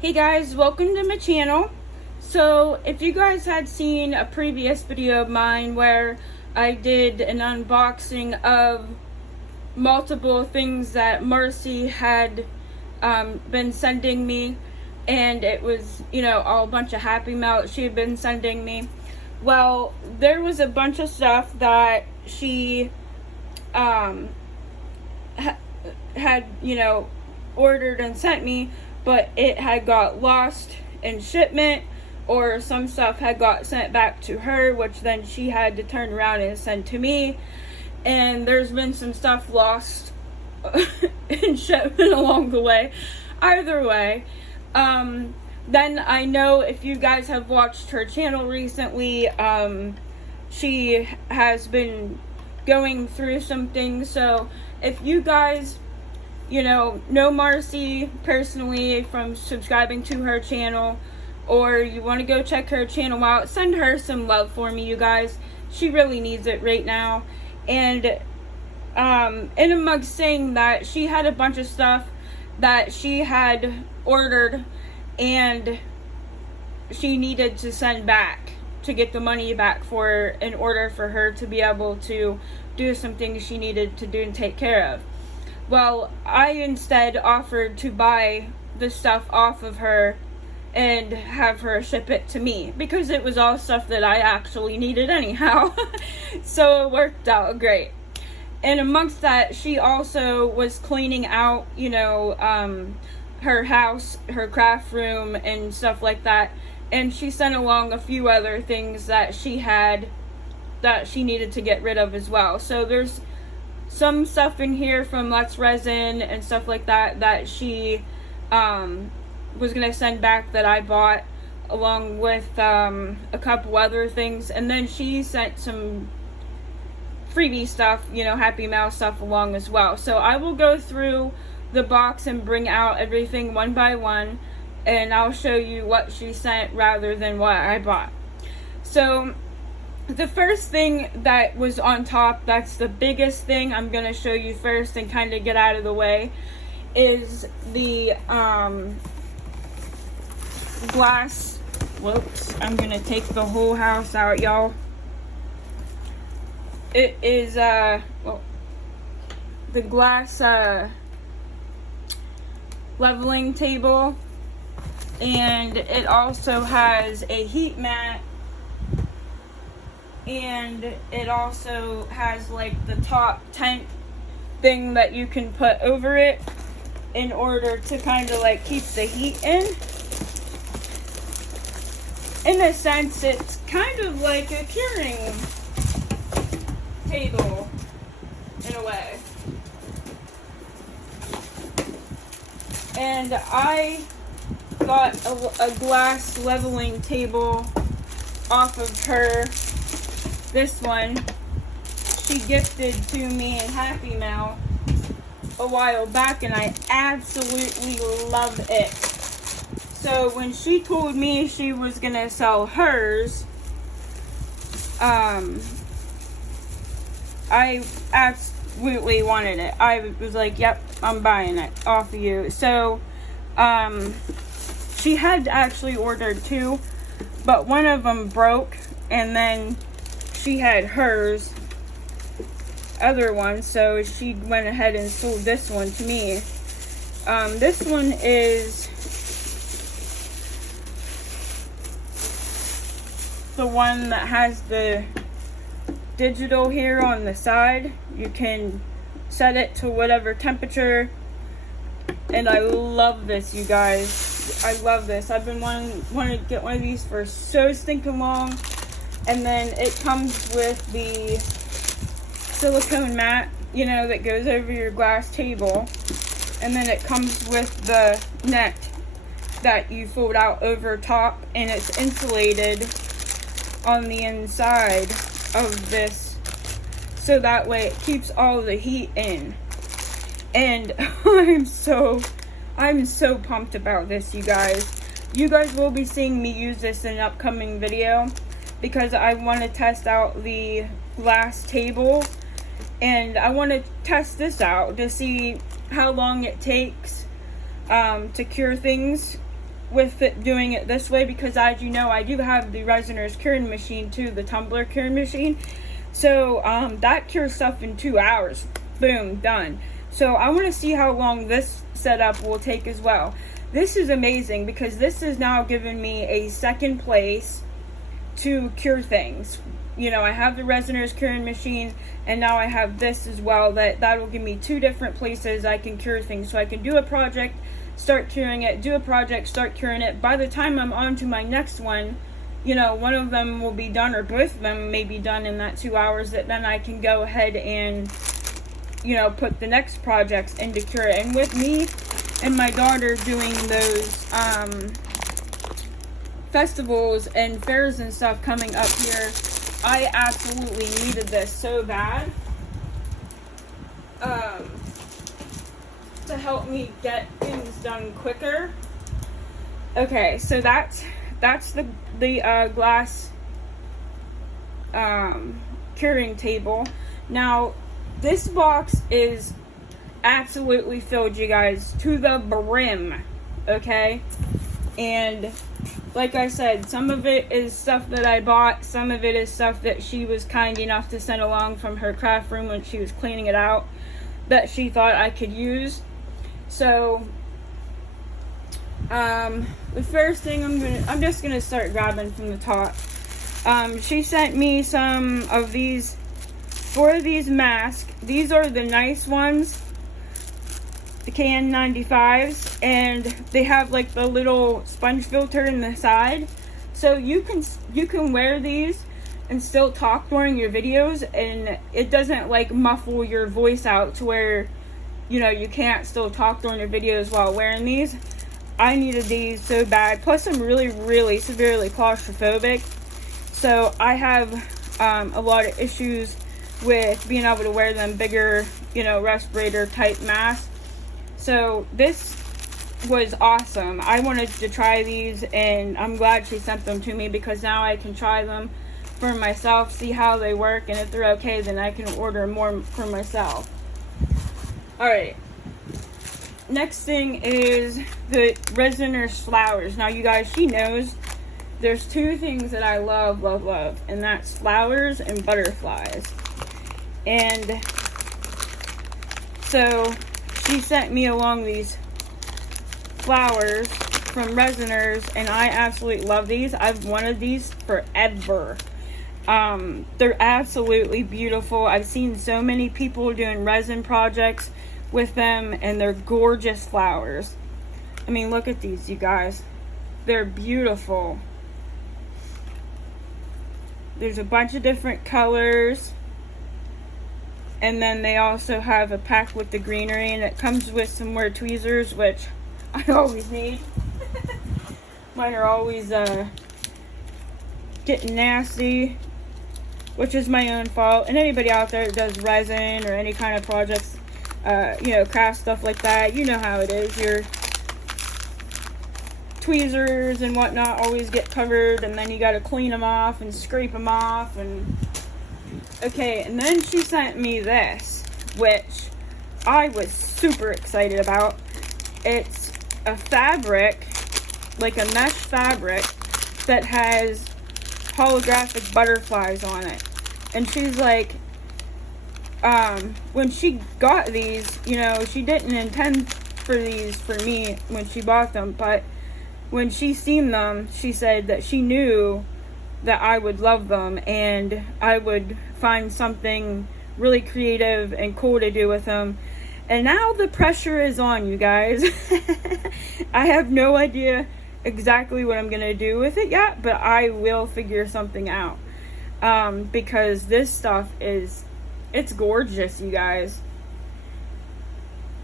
Hey guys, welcome to my channel. So if you guys had seen a previous video of mine where I did an unboxing of multiple things that Marcy had been sending me, and it was, all a bunch of Happy Mail she had been sending me. Well, there was a bunch of stuff that she had, ordered and sent me, but it had got lost in shipment, or some stuff had got sent back to her, which then she had to turn around and send to me. And there's been some stuff lost in shipment along the way. Either way, then I know if you guys have watched her channel recently, she has been going through some things. So if you guys know Marcy personally from subscribing to her channel, or you want to go check her channel out, send her some love for me, you guys. She really needs it right now. And in amongst saying that, she had a bunch of stuff that she had ordered and she needed to send back to get the money back for, in order for her to be able to do some things she needed to do and take care of. Well, I instead offered to buy the stuff off of her and have her ship it to me, because it was all stuff that I actually needed anyhow. So it worked out great. And amongst that, she also was cleaning out, her house, her craft room, and stuff like that. And she sent along a few other things that she had that she needed to get rid of as well. So there's some stuff in here from Let's Resin and stuff like that that she was gonna send back that I bought, along with a couple other things. And then she sent some freebie stuff, Happy Mail stuff along as well. So I will go through the box and bring out everything one by one, and I'll show you what she sent rather than what I bought. So the first thing that was on top, that's the biggest thing I'm going to show you first and kind of get out of the way, is the glass. Whoops, I'm going to take the whole house out, y'all. It is the glass leveling table, and it also has a heat mat. And it also has like the top tent thing that you can put over it in order to kind of like keep the heat in. In a sense, it's kind of like a curing table in a way. And I got a glass leveling table off of her. This one she gifted to me in Happy Mail a while back, and I absolutely love it. So when she told me she was gonna sell hers, I absolutely wanted it. I was like, yep, I'm buying it off of you. So she had actually ordered two, but one of them broke, and then she had hers other one, so she went ahead and sold this one to me. This one is the one that has the digital here on the side. You can set it to whatever temperature, and I love this, you guys. I love this. I've been wanting to get one of these for so stinking long. And then it comes with the silicone mat, that goes over your glass table. And then it comes with the net that you fold out over top, and it's insulated on the inside of this, so that way it keeps all the heat in. And I'm so pumped about this, you guys. You guys will be seeing me use this in an upcoming video, because I want to test out the glass table, and I want to test this out to see how long it takes to cure things with it, doing it this way, because as you know, I do have the Resiners curing machine too, the tumbler curing machine. So that cures stuff in 2 hours. Boom, done. So I want to see how long this setup will take as well. This is amazing because this has now given me a second place to cure things. You know, I have the Resiners curing machine, and now I have this as well. That will give me 2 different places I can cure things. So I can do a project, start curing it, do a project, start curing it. By the time I'm on to my next one, you know, one of them will be done, or both of them may be done in that 2 hours, that then I can go ahead and, you know, put the next projects into cure. And with me and my daughter doing those festivals and fairs and stuff coming up here, I absolutely needed this so bad to help me get things done quicker. Okay, so that's the glass curing table. Now this box is absolutely filled, you guys, to the brim. Okay, and like I said, some of it is stuff that I bought, some of it is stuff that she was kind enough to send along from her craft room when she was cleaning it out, that she thought I could use. So the first thing I'm just gonna start grabbing from the top. She sent me some of these, 4 of these masks. These are the nice ones, the KN95s, and they have like the little sponge filter in the side, so you can wear these and still talk during your videos, and it doesn't like muffle your voice out to where, you know, you can't still talk during your videos while wearing these. I needed these so bad. Plus I'm really, really severely claustrophobic, so I have a lot of issues with being able to wear them bigger, you know, respirator type masks. So this was awesome. I wanted to try these, and I'm glad she sent them to me, because now I can try them for myself, see how they work, and if they're okay, then I can order more for myself. Alright, next thing is the Resiners flowers. Now you guys, she knows there's 2 things that I love, and that's flowers and butterflies. And so she sent me along these flowers from Resiners, and I absolutely love these. I've wanted these forever. They're absolutely beautiful. I've seen so many people doing resin projects with them, and they're gorgeous flowers. I mean, look at these, you guys. They're beautiful. There's a bunch of different colors. And then they also have a pack with the greenery, and it comes with some more tweezers, which I always need. Mine are always getting nasty, which is my own fault. And anybody out there that does resin or any kind of projects, you know, craft stuff like that, you know how it is. Your tweezers and whatnot always get covered, and then you got to clean them off and scrape them off. And okay, and then she sent me this, which I was super excited about. It's a fabric, like a mesh fabric, that has holographic butterflies on it. And she's like, when she got these, you know, she didn't intend for these for me when she bought them, but when she seen them, she said that she knew that I would love them, and I would find something really creative and cool to do with them. And now the pressure is on, you guys. I have no idea exactly what I'm gonna do with it yet, but I will figure something out, because this stuff it's gorgeous, you guys.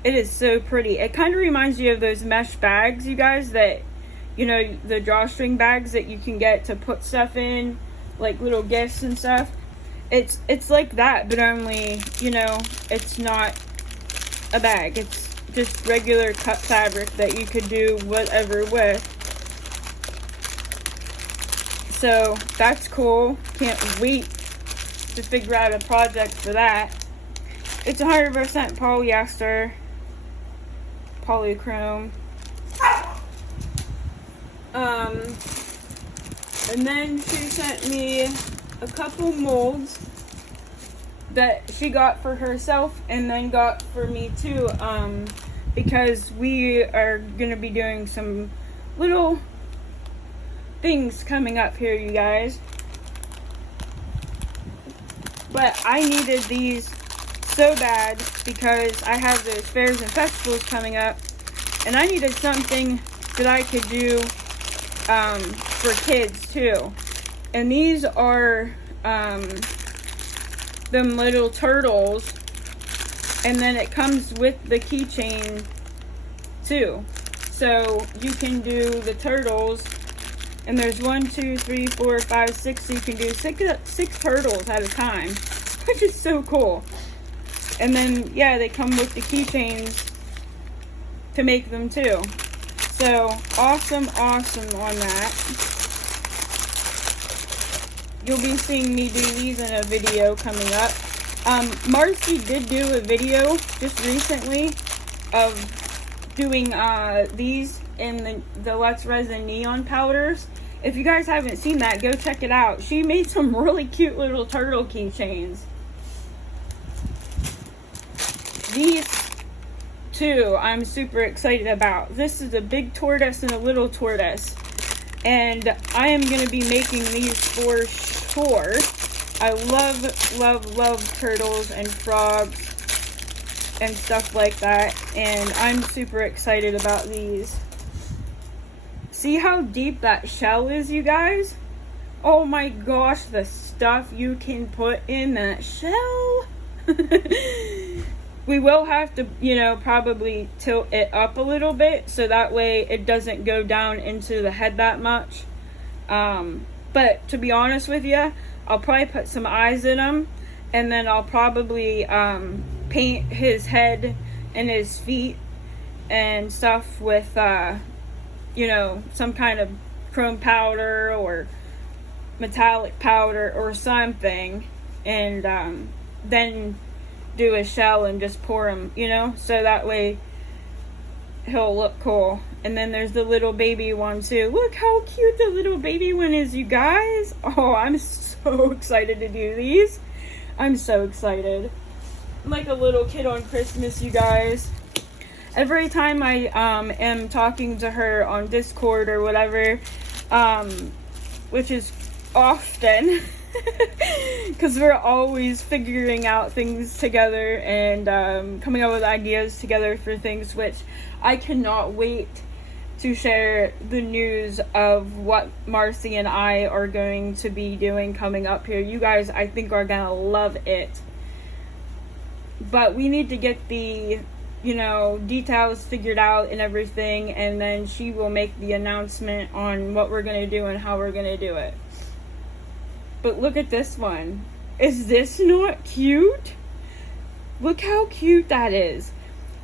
It is so pretty. It kind of reminds you of those mesh bags, you guys, that, you know, the drawstring bags that you can get to put stuff in, like little gifts and stuff. It's like that, but only, you know, it's not a bag. It's just regular cut fabric that you could do whatever with. So that's cool. Can't wait to figure out a project for that. It's 100% polyester, polychrome. And then she sent me a couple molds that she got for herself and then got for me too, because we are gonna be doing some little things coming up here, you guys. But I needed these so bad because I have those fairs and festivals coming up, and I needed something that I could do for kids too. And these are them little turtles, and then it comes with the keychain too. So you can do the turtles, and there's 1, 2, 3, 4, 5, 6. So you can do six turtles at a time, which is so cool. And then yeah, they come with the keychains to make them too. So awesome on that. You'll be seeing me do these in a video coming up. Marcy did do a video just recently of doing these in the Let's Resin neon powders. If you guys haven't seen that, go check it out. She made some really cute little turtle keychains. These two I'm super excited about. This is a big tortoise and a little tortoise, and I am going to be making these for sure. I love turtles and frogs and stuff like that, and I'm super excited about these. See how deep that shell is, you guys? Oh my gosh, the stuff you can put in that shell. We will have to, you know, probably tilt it up a little bit so that way it doesn't go down into the head that much. But to be honest with you, I'll probably put some eyes in them, and then I'll probably paint his head and his feet and stuff with, you know, some kind of chrome powder or metallic powder or something, and then do a shell and just pour him, you know, so that way he'll look cool. And then there's the little baby one too. Look how cute the little baby one is, you guys. Oh, I'm so excited to do these. I'm so excited. I'm like a little kid on Christmas, you guys. Every time I am talking to her on Discord or whatever, which is often, because we're always figuring out things together and coming up with ideas together for things, which I cannot wait to share the news of what Marcy and I are going to be doing coming up here. You guys, I think, are gonna love it. But we need to get the, you know, details figured out and everything, and then she will make the announcement on what we're gonna do and how we're gonna do it. But look at this one. Is this not cute? Look how cute that is.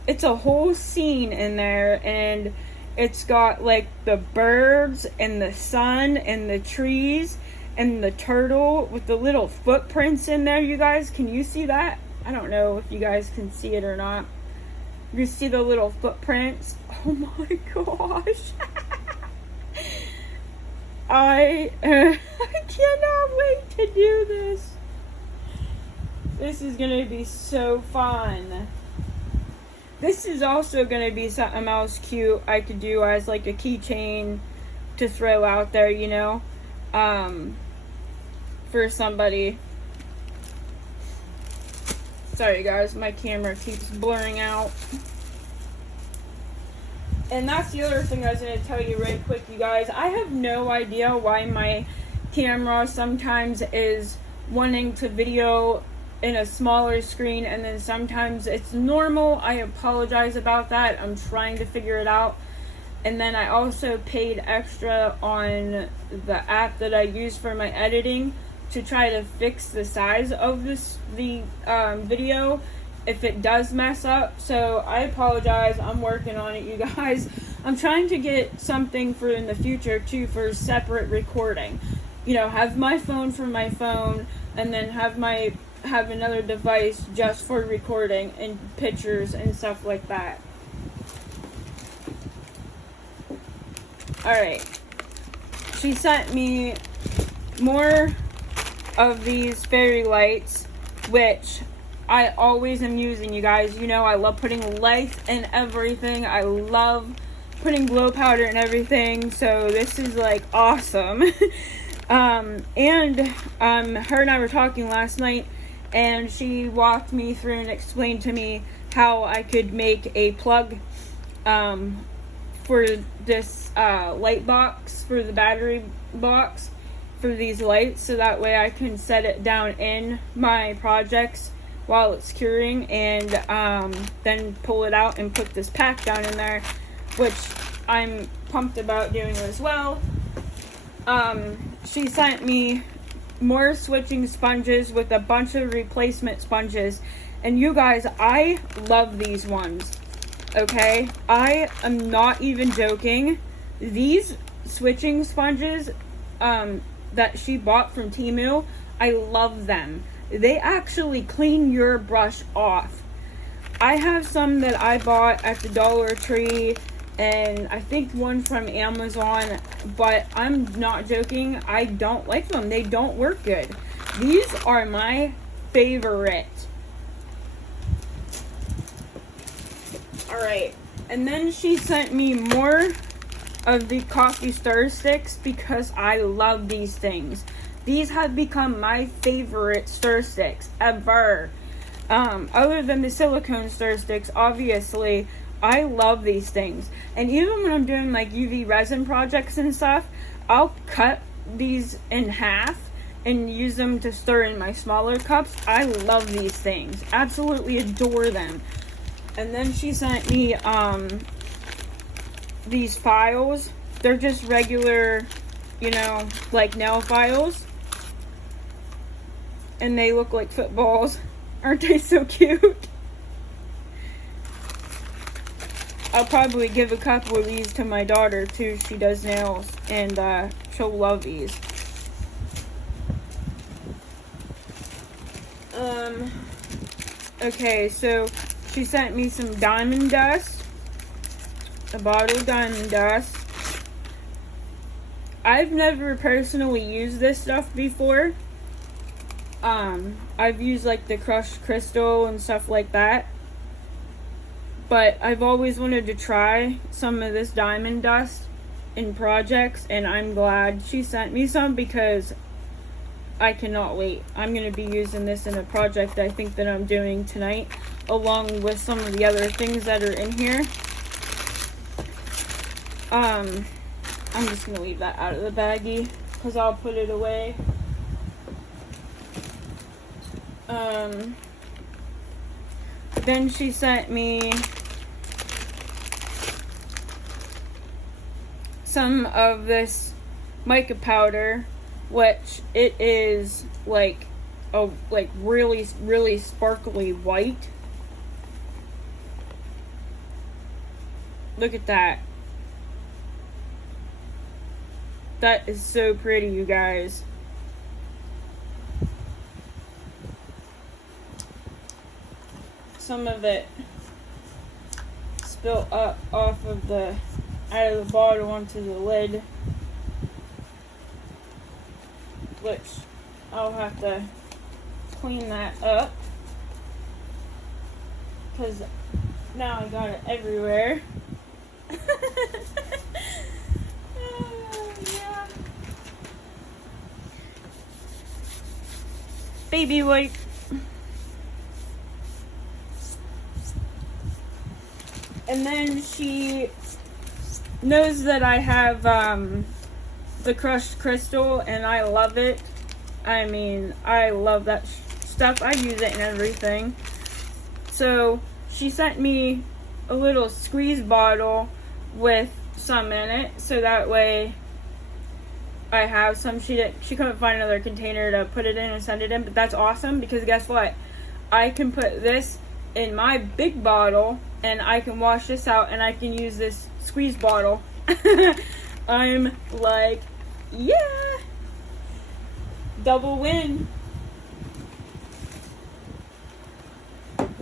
It's a whole scene in there, and it's got like the birds and the sun and the trees and the turtle with the little footprints in there. You guys, can you see that? I don't know if you guys can see it or not. You see the little footprints? Oh my gosh. I cannot wait to do this. This is going to be so fun. This is also going to be something else cute I could do as like a keychain to throw out there, you know, for somebody. Sorry guys, my camera keeps blurring out. And that's the other thing I was going to tell you right quick, you guys. I have no idea why my camera sometimes is wanting to video in a smaller screen and then sometimes it's normal. I apologize about that. I'm trying to figure it out. And then I also paid extra on the app that I use for my editing to try to fix the size of the video if it does mess up. So I apologize. I'm working on it, you guys. I'm trying to get something for in the future too for separate recording. You know, have my phone for my phone and then have another device just for recording and pictures and stuff like that. Alright. she sent me more of these fairy lights, which I always am using, you guys. You know, I love putting lights in everything. I love putting glow powder and everything. So this is like awesome. Her and I were talking last night, and she walked me through and explained to me how I could make a plug for this light box, for the battery box for these lights, so that way I can set it down in my projects while it's curing, and then pull it out and put this pack down in there, which I'm pumped about doing as well. She sent me more switching sponges with a bunch of replacement sponges, and you guys, I love these ones. Okay, I am not even joking. These switching sponges that she bought from Temu, I love them. They actually clean your brush off. I have some that I bought at the Dollar Tree, and I think one from Amazon, but I'm not joking, I don't like them. They don't work good. These are my favorite. Alright, and then she sent me more of the coffee stir sticks because I love these things. These have become my favorite stir sticks ever. Other than the silicone stir sticks, obviously, I love these things. And even when I'm doing like UV resin projects and stuff, I'll cut these in half and use them to stir in my smaller cups. I love these things. Absolutely adore them. And then she sent me these files. They're just regular, you know, like nail files. And they look like footballs. Aren't they so cute? I'll probably give a couple of these to my daughter too. She does nails, and she'll love these. Okay, so she sent me some diamond dust. A bottle of diamond dust. I've never personally used this stuff before. I've used like the crushed crystal and stuff like that. But I've always wanted to try some of this diamond dust in projects, and I'm glad she sent me some because I cannot wait. I'm going to be using this in a project I think that I'm doing tonight, along with some of the other things that are in here. I'm just going to leave that out of the baggie because I'll put it away. Then she sent me some of this mica powder, which it is like really, really sparkly white. Look at that. That is so pretty, you guys. Some of it spilled up off of the out of the bottle onto the lid, which I'll have to clean that up because now I got it everywhere. Yeah. Baby wipe. And then she knows that I have the crushed crystal, and I love it. I mean, I love that stuff. I use it in everything. So she sent me a little squeeze bottle with some in it, so that way I have some. She couldn't find another container to put it in and send it in, but that's awesome because guess what? I can put this in my big bottle, and I can wash this out, and I can use this squeeze bottle. I'm like, yeah, double win.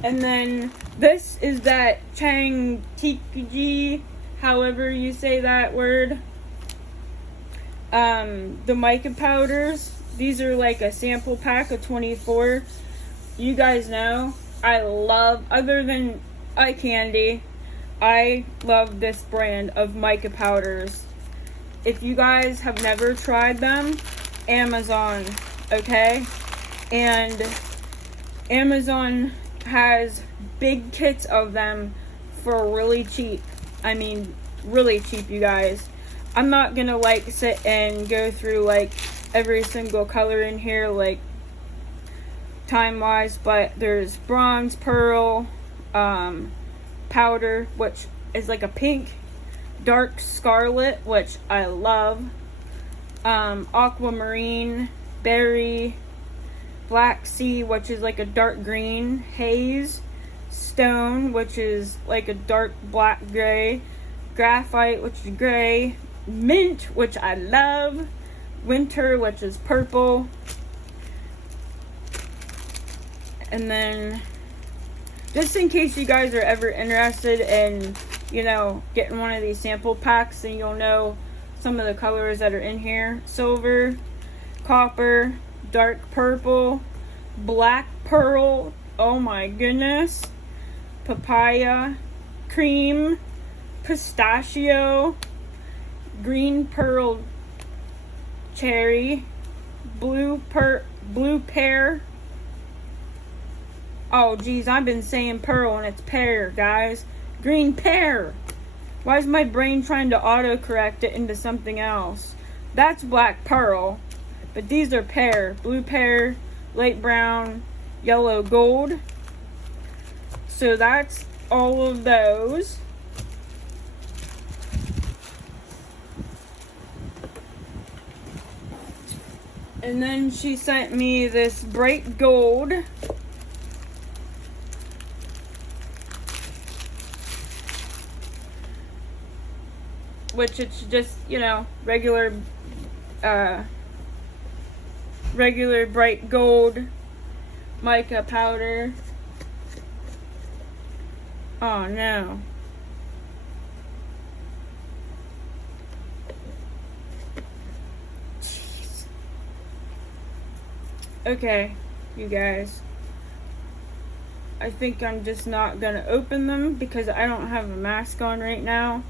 And then this is that Chang Tiki, however you say that word. The mica powders, these are like a sample pack of 24. You guys know I love, other than eye candy, I love this brand of mica powders. If you guys have never tried them, Amazon, okay? And Amazon has big kits of them for really cheap. I mean, really cheap, you guys. I'm not gonna like sit and go through like every single color in here, like time wise, but there's bronze, pearl, powder, which is like a pink, dark scarlet, which I love, aquamarine, berry, black sea, which is like a dark green, haze, stone, which is like a dark black gray, graphite, which is gray, mint, which I love, winter, which is purple, and then just in case you guys are ever interested in, you know, getting one of these sample packs, and you'll know some of the colors that are in here: silver, copper, dark purple, black pearl, oh my goodness, papaya, cream, pistachio, green pearl, cherry, blue pear. Oh geez, I've been saying pearl and it's pear, guys. Green pear. Why is my brain trying to autocorrect it into something else? That's black pearl, but these are pear. Blue pear, light brown, yellow gold. So that's all of those. And then she sent me this bright gold. Which it's just, you know, regular bright gold mica powder. Oh no. Jeez. Okay, you guys. I think I'm just not gonna open them because I don't have a mask on right now.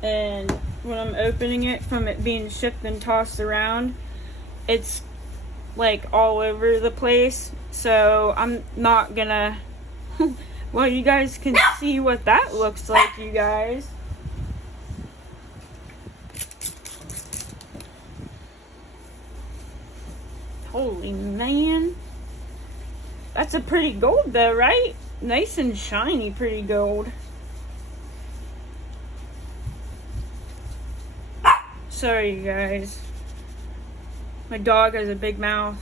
And when I'm opening it, from it being shipped and tossed around, it's like all over the place. So I'm not gonna well, you guys can see what that looks like, you guys. Holy man, that's a pretty gold though, right? Nice and shiny pretty gold. Sorry, you guys. My dog has a big mouth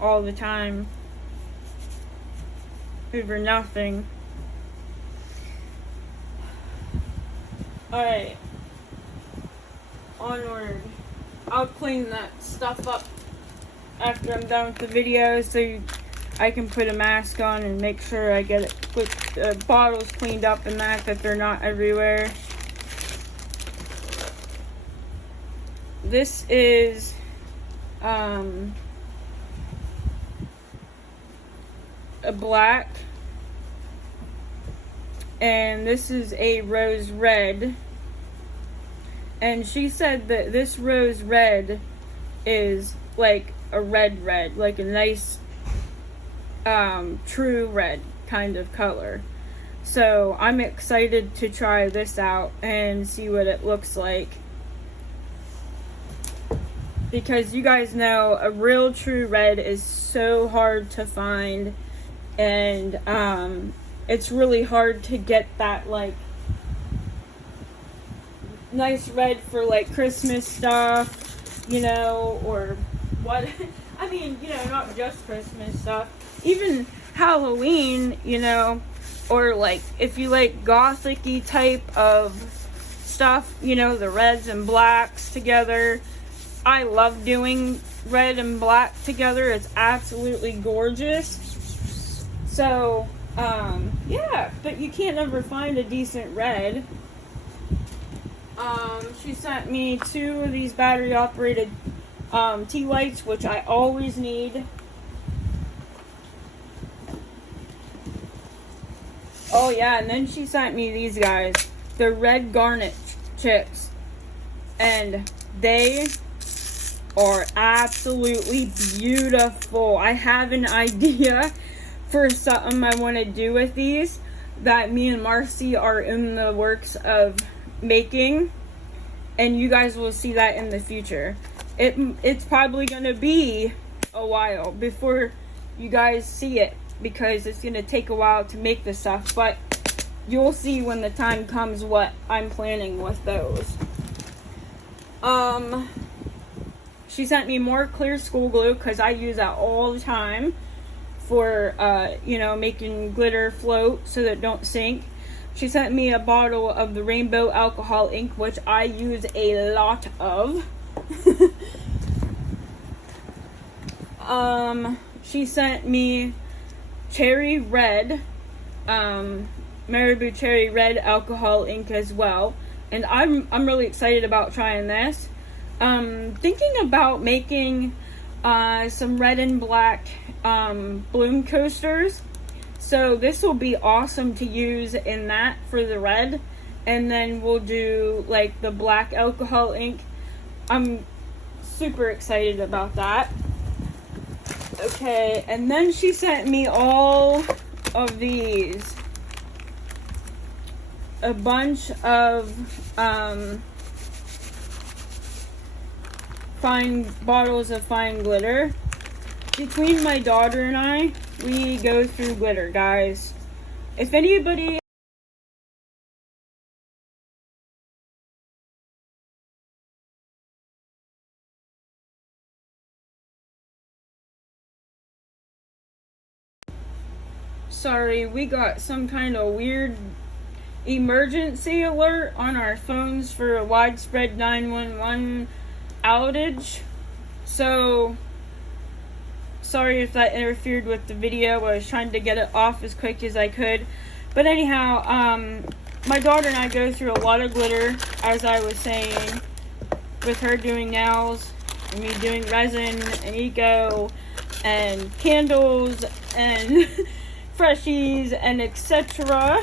all the time over nothing. Alright. Onward. I'll clean that stuff up after I'm done with the video so I can put a mask on and make sure I get it with the bottles cleaned up and that they're not everywhere. This is a black, and this is a rose red, and she said that this rose red is like a red, like a nice true red kind of color. So I'm excited to try this out and see what it looks like. Because you guys know a real true red is so hard to find, and it's really hard to get that like nice red for like Christmas stuff, you know, or what. I mean, you know, not just Christmas stuff, even Halloween, you know, or like if you like gothic-y type of stuff, you know, the reds and blacks together. I love doing red and black together. It's absolutely gorgeous. So, yeah, but you can't ever find a decent red. She sent me 2 of these battery operated tea lights, which I always need. Oh yeah, and then she sent me these guys. They're red garnet chips. And they are absolutely beautiful. I have an idea for something I want to do with these that me and Marcy are in the works of making. And you guys will see that in the future. It's probably going to be a while before you guys see it, because it's going to take a while to make this stuff. But you'll see when the time comes what I'm planning with those. She sent me more clear school glue, because I use that all the time for, making glitter float so that it don't sink. She sent me a bottle of the rainbow alcohol ink, which I use a lot of. She sent me cherry red, Marabou cherry red alcohol ink as well. And I'm really excited about trying this. Thinking about making some red and black bloom coasters. So this will be awesome to use in that for the red. And then we'll do like the black alcohol ink. I'm super excited about that. Okay, and then she sent me all of these. A bunch of fine bottles of fine glitter. Between my daughter and I, we go through glitter, guys. If anybody sorry, we got some kind of weird emergency alert on our phones for a widespread 911 outage. So sorry if that interfered with the video. I was trying to get it off as quick as I could. But anyhow, my daughter and I go through a lot of glitter, as I was saying, with her doing nails, and me doing resin and eco and candles and freshies and etc.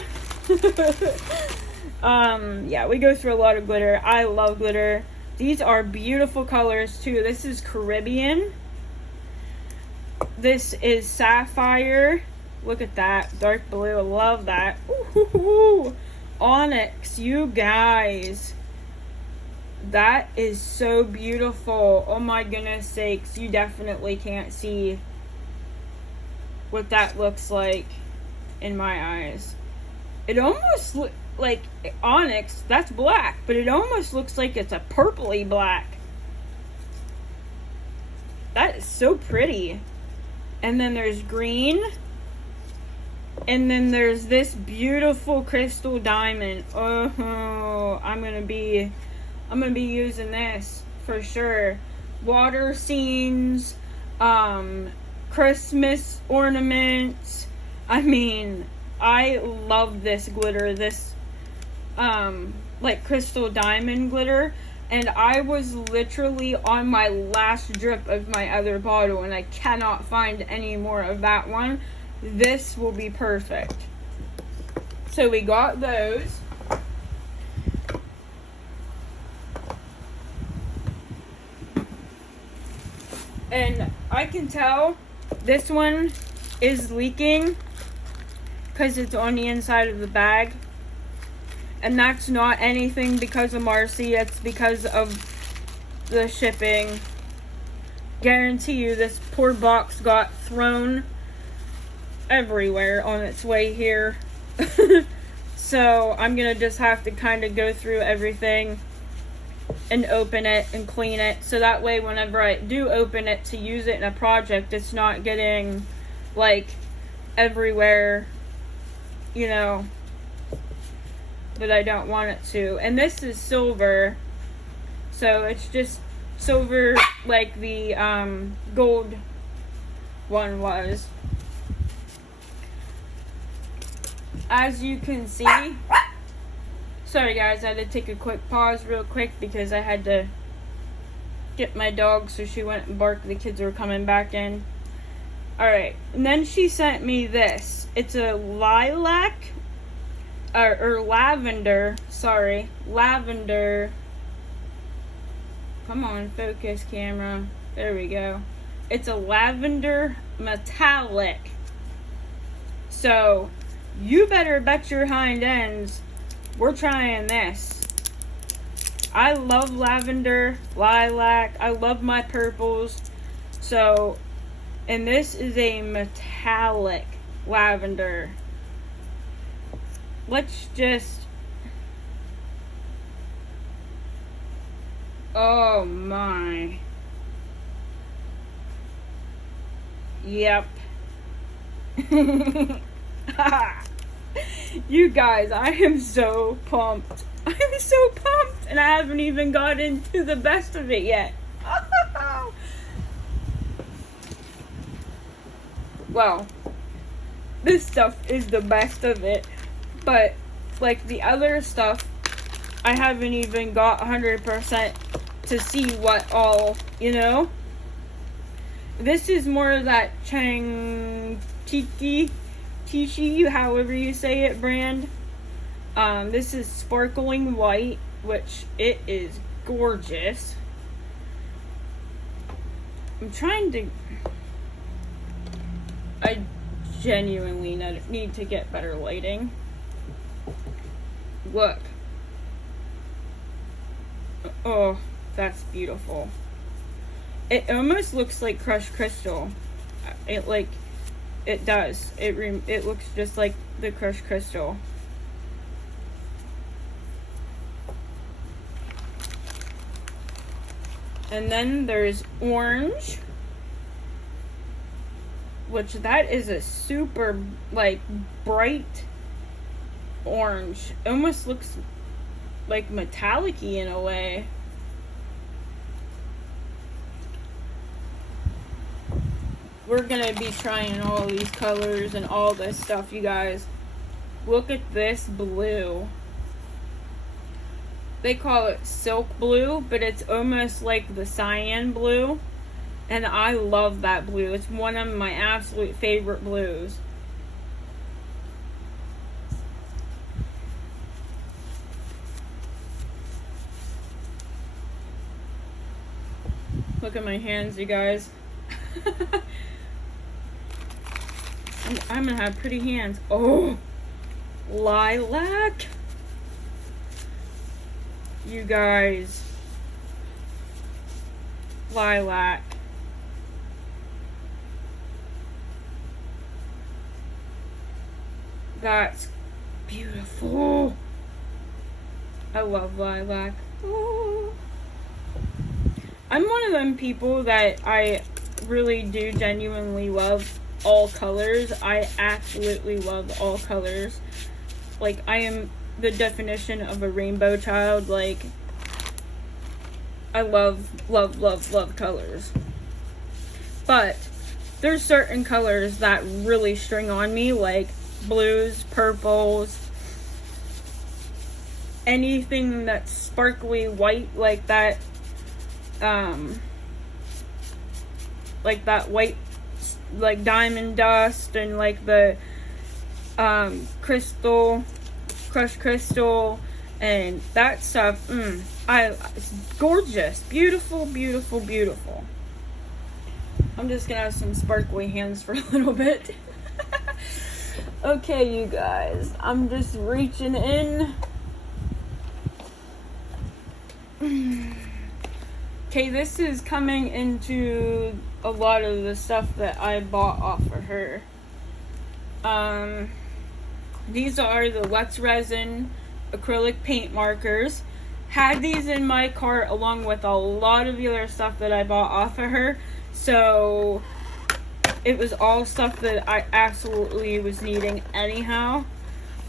Yeah, we go through a lot of glitter. I love glitter. These are beautiful colors too. This is Caribbean. This is sapphire. Look at that. Dark blue. I love that. Ooh, onyx, you guys. That is so beautiful. Oh my goodness sakes. You definitely can't see what that looks like in my eyes. It almost looks like onyx. That's black, but it almost looks like it's a purpley black. That is so pretty. And then there's green. And then there's this beautiful crystal diamond. Oh, I'm gonna be using this for sure. Water scenes, Christmas ornaments. I mean, I love this glitter, this like crystal diamond glitter. And I was literally on my last drip of my other bottle, and I cannot find any more of that one. This will be perfect. So we got those. And I can tell this one is leaking because it's on the inside of the bag. And that's not anything because of Marcy. It's because of the shipping. Guarantee you this poor box got thrown everywhere on its way here. So I'm gonna just have to kind of go through everything and open it and clean it, so that way whenever I do open it to use it in a project, it's not getting like everywhere, you know, that I don't want it to. And this is silver, so it's just silver like the gold one was. As you can see, Sorry guys, I had to take a quick pause real quick because I had to get my dog so she wouldn't bark. The kids were coming back in. Alright, and then she sent me this. It's a lilac, or lavender, sorry, lavender. Come on, focus camera. There we go. It's a lavender metallic. So, you better bet your hind ends we're trying this. I love lavender, lilac. I love my purples. So, and this is a metallic lavender. Let's just... Oh my. Yep. You guys, I am so pumped. I'm so pumped, and I haven't even gotten to the best of it yet. Well, this stuff is the best of it, but like the other stuff, I haven't even got 100% to see what all, you know? This is more of that Tishi, however you say it, brand. This is sparkling white, which it is gorgeous. I'm trying to... I genuinely need to get better lighting. Look. Oh, that's beautiful. It almost looks like crushed crystal. It does. It looks just like the crushed crystal. And then there's orange, which that is a super, like, bright orange. It almost looks like metallic-y in a way. We're gonna be trying all these colors and all this stuff, you guys. Look at this blue. They call it silk blue, but it's almost like the cyan blue. And I love that blue. It's one of my absolute favorite blues. Look at my hands, you guys. I'm gonna have pretty hands. Oh, lilac. You guys. Lilac. That's beautiful. I love lilac. Oh. I'm one of them people that I really do genuinely love all colors. I absolutely love all colors. Like, I am the definition of a rainbow child. Like, I love colors. But there's certain colors that really string on me, like blues, purples, anything that's sparkly white, like that white, like diamond dust, and like the crystal, crushed crystal, and that stuff. It's gorgeous, beautiful, beautiful, beautiful. I'm just gonna have some sparkly hands for a little bit. Okay, you guys, I'm just reaching in. Okay, this is coming into a lot of the stuff that I bought off of her. These are the Let's Resin acrylic paint markers. Had these in my cart along with a lot of the other stuff that I bought off of her. So it was all stuff that I absolutely was needing anyhow.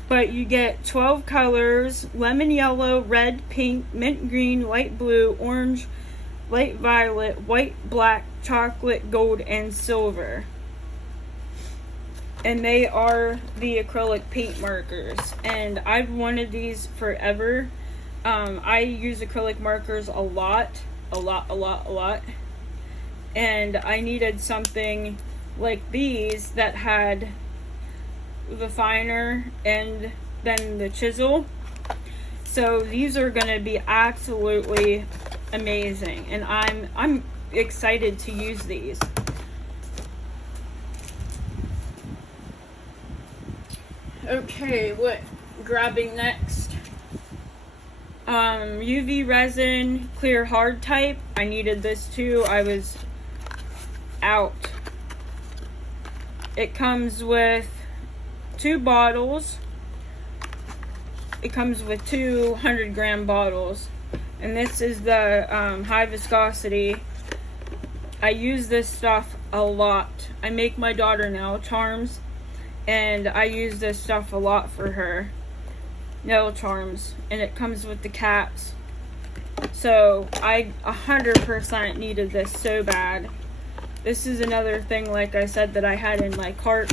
But you get 12 colors: lemon yellow, red, pink, mint green, light blue, orange, light violet, white, black, chocolate, gold, and silver. and they are the acrylic paint markers, and I've wanted these forever. I use acrylic markers a lot, and I needed something like these that had the finer and then the chisel. So these are going to be absolutely amazing, and I'm excited to use these. Okay, what grabbing next? UV resin clear hard type. I needed this too. I was out. It comes with 2 bottles. It comes with 200-gram bottles, and this is the high viscosity. I use this stuff a lot. I make my daughter nail charms, and I use this stuff a lot for her nail charms, and it comes with the caps. So I 100% needed this so bad. This is another thing, like I said, that I had in my cart.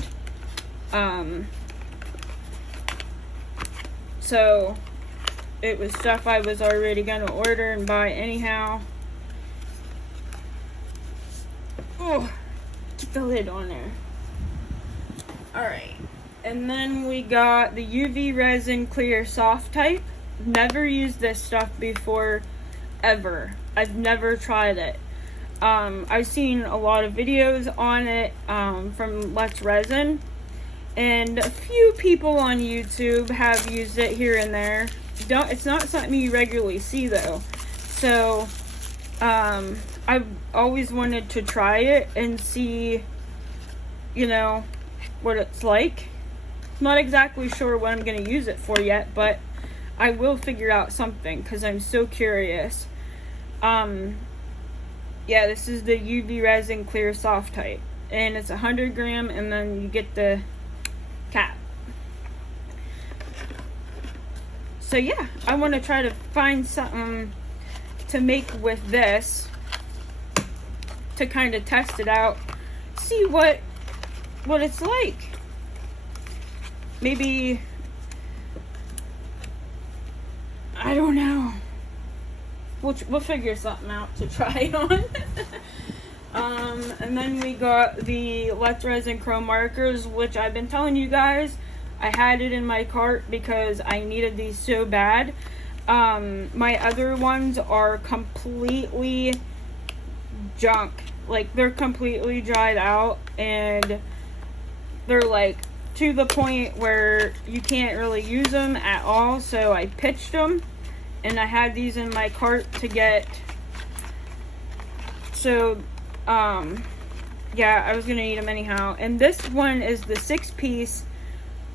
So it was stuff I was already gonna order and buy anyhow. Oh, get the lid on there. Alright, and then we got the UV resin clear soft type. Never used this stuff before, ever. I've never tried it. I've seen a lot of videos on it from Let's Resin, and a few people on YouTube have used it here and there. It's not something you regularly see though. So I've always wanted to try it and see, you know, what it's like. I'm not exactly sure what I'm going to use it for yet, but I will figure out something because I'm so curious. Yeah, this is the UV resin clear soft type, and it's 100 gram, and then you get the cap. So yeah, I want to try to find something to make with this to kind of test it out, see what it's like. Maybe, I don't know. We'll figure something out to try on. And then we got the Let's Resin Chrome markers, which I've been telling you guys, I had it in my cart because I needed these so bad. My other ones are completely junk. Like, they're completely dried out, and they're like to the point where you can't really use them at all. So I pitched them, and I had these in my cart to get. So yeah, I was gonna need them anyhow. And this one is the 6-piece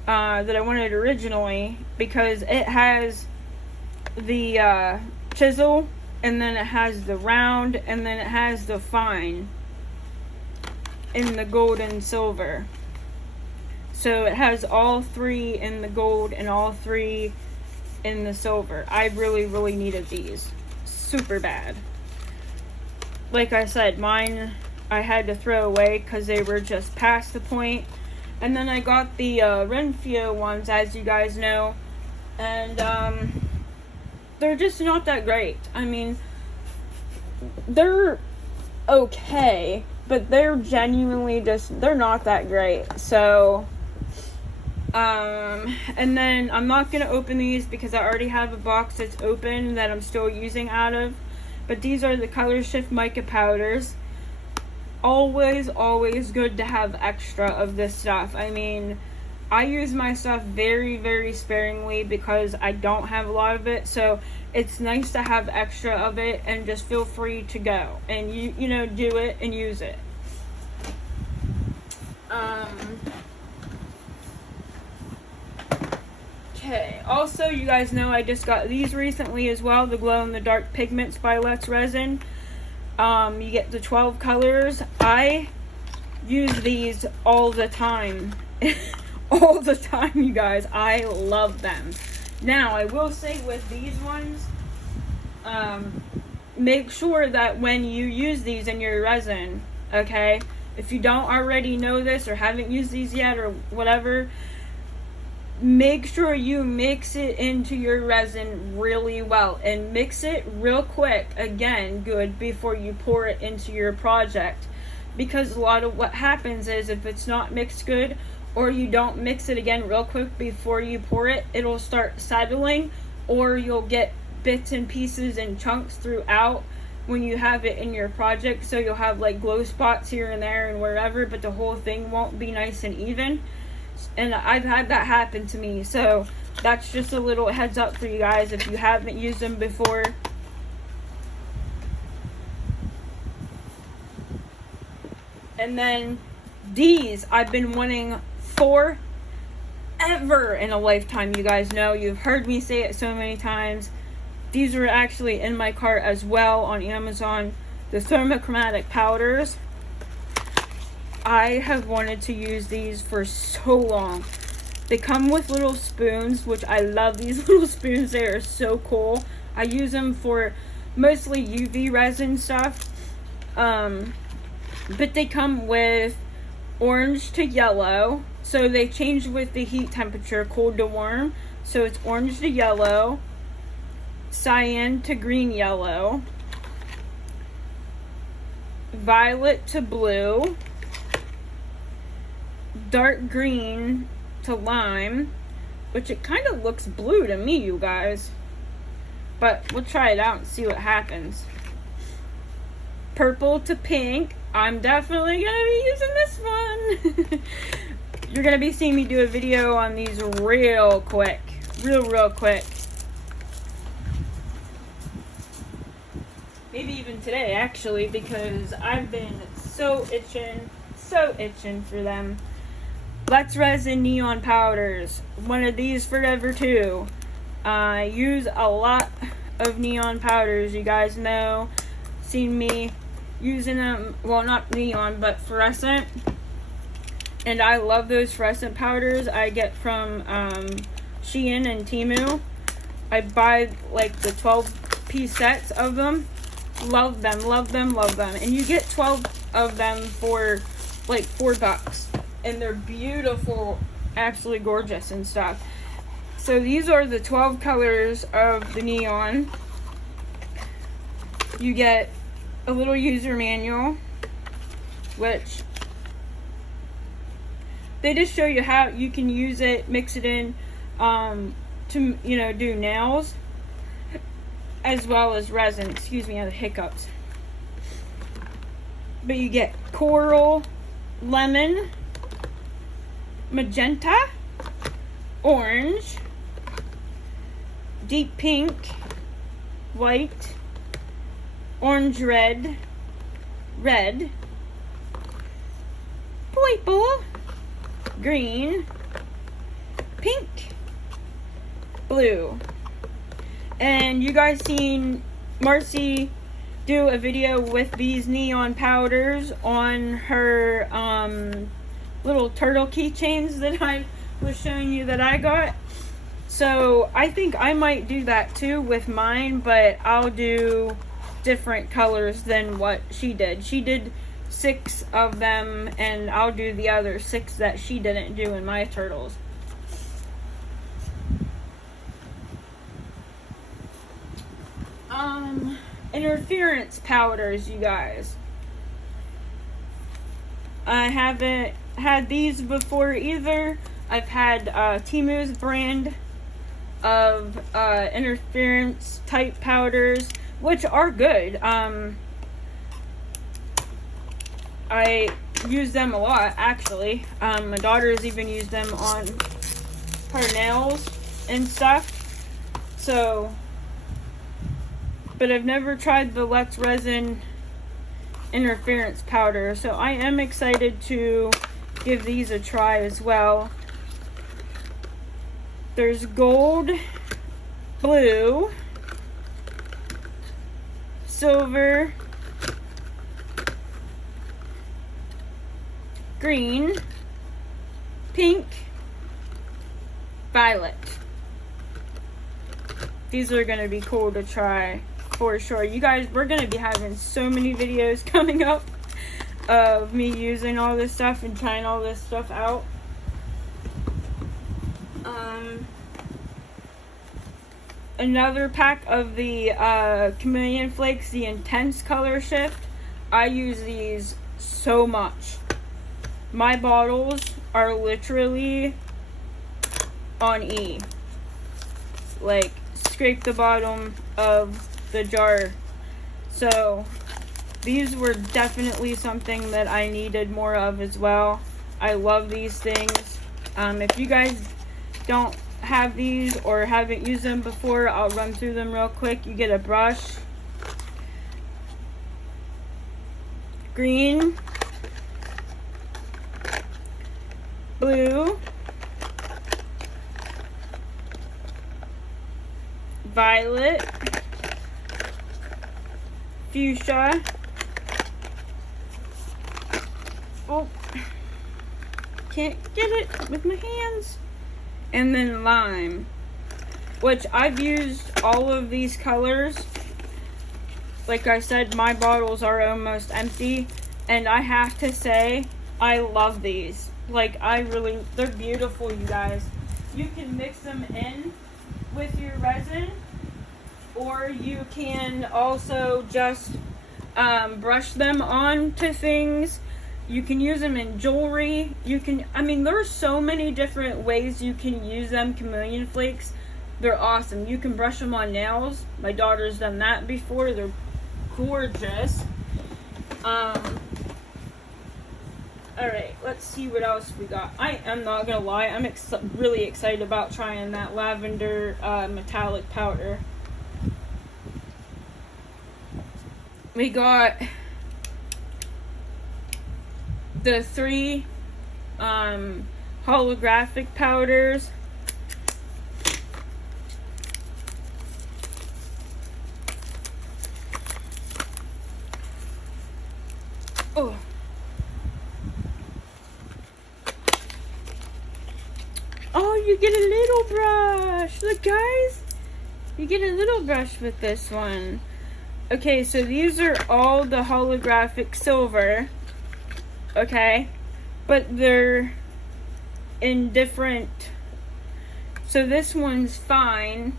that I wanted originally, because it has the chisel, and then it has the round, and then it has the fine in the gold and silver. So it has all 3 in the gold and all 3 in the silver. I really needed these super bad. Like I said, mine I had to throw away because they were just past the point. And then I got the Renfio ones, as you guys know, and they're just not that great. I mean, they're okay, but they're genuinely they're not that great. So and then I'm not going to open these because I already have a box that's open that I'm still using out of. But these are the Color Shift mica powders. Always good to have extra of this stuff. I mean, I use my stuff very sparingly because I don't have a lot of it. So it's nice to have extra of it, and just feel free to go and you know, do it and use it. Okay, also, you guys know I just got these recently as well, the Glow in the Dark Pigments by Let's Resin. You get the 12 colors. I use these all the time. All the time, you guys. I love them. Now, I will say with these ones, make sure that when you use these in your resin, okay, if you don't already know this or haven't used these yet or whatever, make sure you mix it into your resin really well, and mix it real quick, again, good, before you pour it into your project. Because a lot of what happens is, if it's not mixed good, or you don't mix it again real quick before you pour it, it'll start settling, or you'll get bits and pieces and chunks throughout when you have it in your project. So you'll have like glow spots here and there and wherever, but the whole thing won't be nice and even. And I've had that happen to me, so that's just a little heads up for you guys if you haven't used them before. And then these I've been wanting forever in a lifetime. You guys know, you've heard me say it so many times. These were actually in my cart as well on Amazon. The thermochromatic powders. I have wanted to use these for so long. They come with little spoons, which I love these little spoons. They are so cool. I use them for mostly UV resin stuff. But they come with orange to yellow. So they change with the heat temperature, cold to warm. So it's orange to yellow, cyan to green yellow, violet to blue, dark green to lime, which it kind of looks blue to me, you guys, but we'll try it out and see what happens. Purple to pink. I'm definitely gonna be using this one. You're gonna be seeing me do a video on these real quick, real quick, maybe even today actually, because I've been so itching for them. Let's Resin neon powders. One of these forever too. I use a lot of neon powders. You guys know, seen me using them. Well, not neon, but fluorescent. And I love those fluorescent powders I get from Shein and Temu. I buy like the 12-piece sets of them. Love them, love them, love them. And you get 12 of them for like $4. And they're beautiful, absolutely gorgeous and stuff. So these are the 12 colors of the neon. You get a little user manual, which they just show you how you can use it, mix it in to, you know, do nails as well as resin. Excuse me, I have hiccups. But you get coral, lemon, magenta, orange, deep pink, white, orange red, purple, green, pink, blue. And you guys seen Marcy do a video with these neon powders on her little turtle keychains that I was showing you that I got. So I think I might do that too with mine, but I'll do different colors than what she did. She did 6 of them, and I'll do the other 6 that she didn't do in my turtles. Interference powders, you guys. I haven't had these before either. I've had Temu's brand of interference type powders, which are good. I use them a lot, actually. My daughter's even used them on her nails and stuff. So, but I've never tried the Let's Resin interference powder, so I am excited to give these a try as well. There's gold, blue, silver, green, pink, violet. These are going to be cool to try for sure. You guys, we're going to be having so many videos coming up. of me using all this stuff and trying all this stuff out. Another pack of the Chameleon Flakes, the Intense Color Shift. I use these so much. My bottles are literally on E. Like, scrape the bottom of the jar. So, these were definitely something that I needed more of as well. I love these things. If you guys don't have these or haven't used them before, I'll run through them real quick. You get a brush, green, blue, violet, fuchsia, oh, can't get it with my hands, and then lime, which I've used all of these colors. Like I said, my bottles are almost empty, and I have to say, I love these. Like, they're beautiful, you guys. You can mix them in with your resin, or you can also just brush them onto things. You can use them in jewelry. There's so many different ways you can use them, Chameleon Flakes. They're awesome. You can brush them on nails. My daughter's done that before. They're gorgeous. Alright, let's see what else we got. I am not gonna lie, I'm really excited about trying that lavender metallic powder. We got the 3 holographic powders. Oh. Oh, you get a little brush. Look, guys. You get a little brush with this one. Okay, so these are all the holographic silver. Okay? But they're in different... So this one's fine.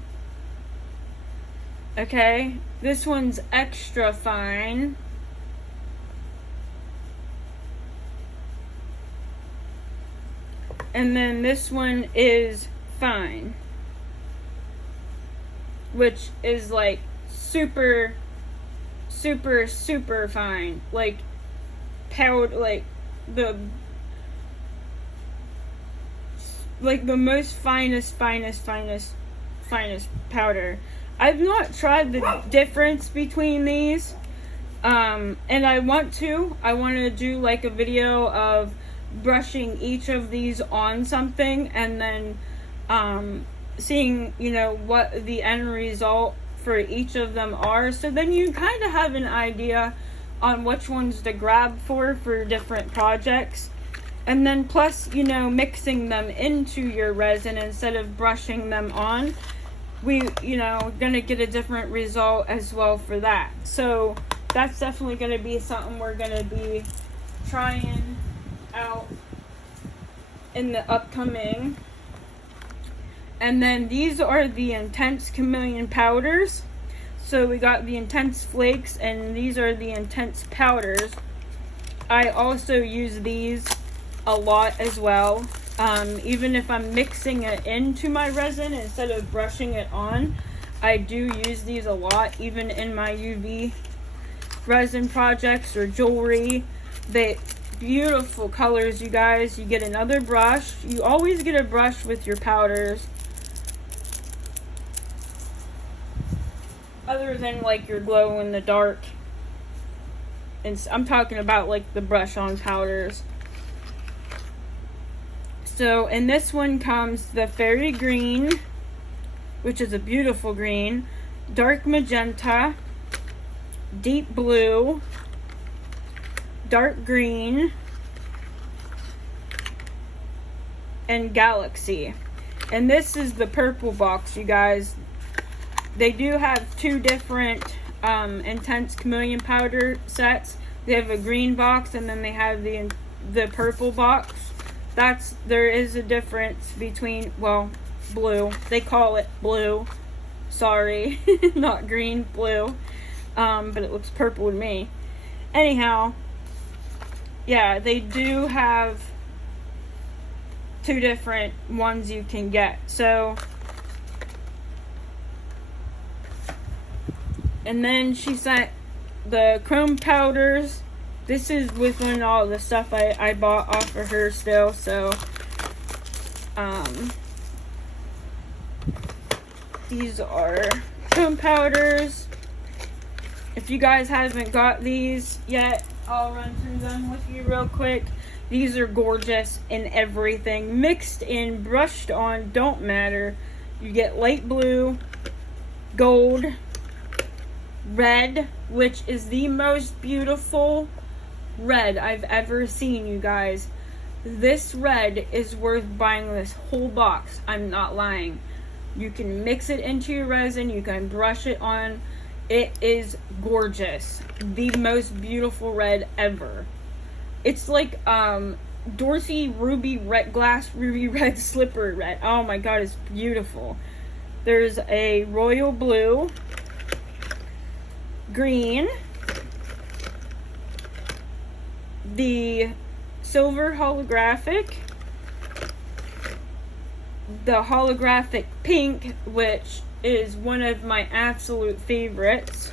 Okay? This one's extra fine. And then this one is fine, which is like super fine, like powder, like the most finest powder. I've not tried the difference between these, and I want to do like a video of brushing each of these on something, and then seeing, what the end result for each of them are, so then you kind of have an idea on which ones to grab for different projects. And then plus, mixing them into your resin instead of brushing them on, gonna get a different result as well for that. So that's definitely gonna be something we're gonna be trying out in the upcoming. And then these are the Intense Chameleon powders. So we got the Intense Flakes, and these are the Intense powders. I also use these a lot as well. Even if I'm mixing it into my resin instead of brushing it on, I do use these a lot, even in my UV resin projects or jewelry. Beautiful colors, you guys. You get another brush. You always get a brush with your powders, other than like your glow in the dark, and I'm talking about like the brush on powders. So in this one comes the Fairy Green, which is a beautiful green, Dark Magenta, Deep Blue, Dark Green, and Galaxy. And this is the purple box, you guys. They do have 2 different Intense Chameleon powder sets. They have a green box, and then they have the purple box. There is a difference between, well, blue. They call it blue. Sorry, not green, blue. But it looks purple to me. Anyhow, yeah, they do have 2 different ones you can get. So, and then she sent the chrome powders. This is within all the stuff I bought off of her still. So, these are chrome powders. If you guys haven't got these yet, I'll run through them with you real quick. These are gorgeous in everything. Mixed in, brushed on, don't matter. You get light blue, gold, red, which is the most beautiful red I've ever seen, you guys. This red is worth buying this whole box. I'm not lying. You can mix it into your resin. You can brush it on. It is gorgeous. The most beautiful red ever. It's like Dorothy ruby red glass ruby red slipper red. Oh my god, it's beautiful. There's a royal blue, green, the silver holographic, the holographic pink, which is one of my absolute favorites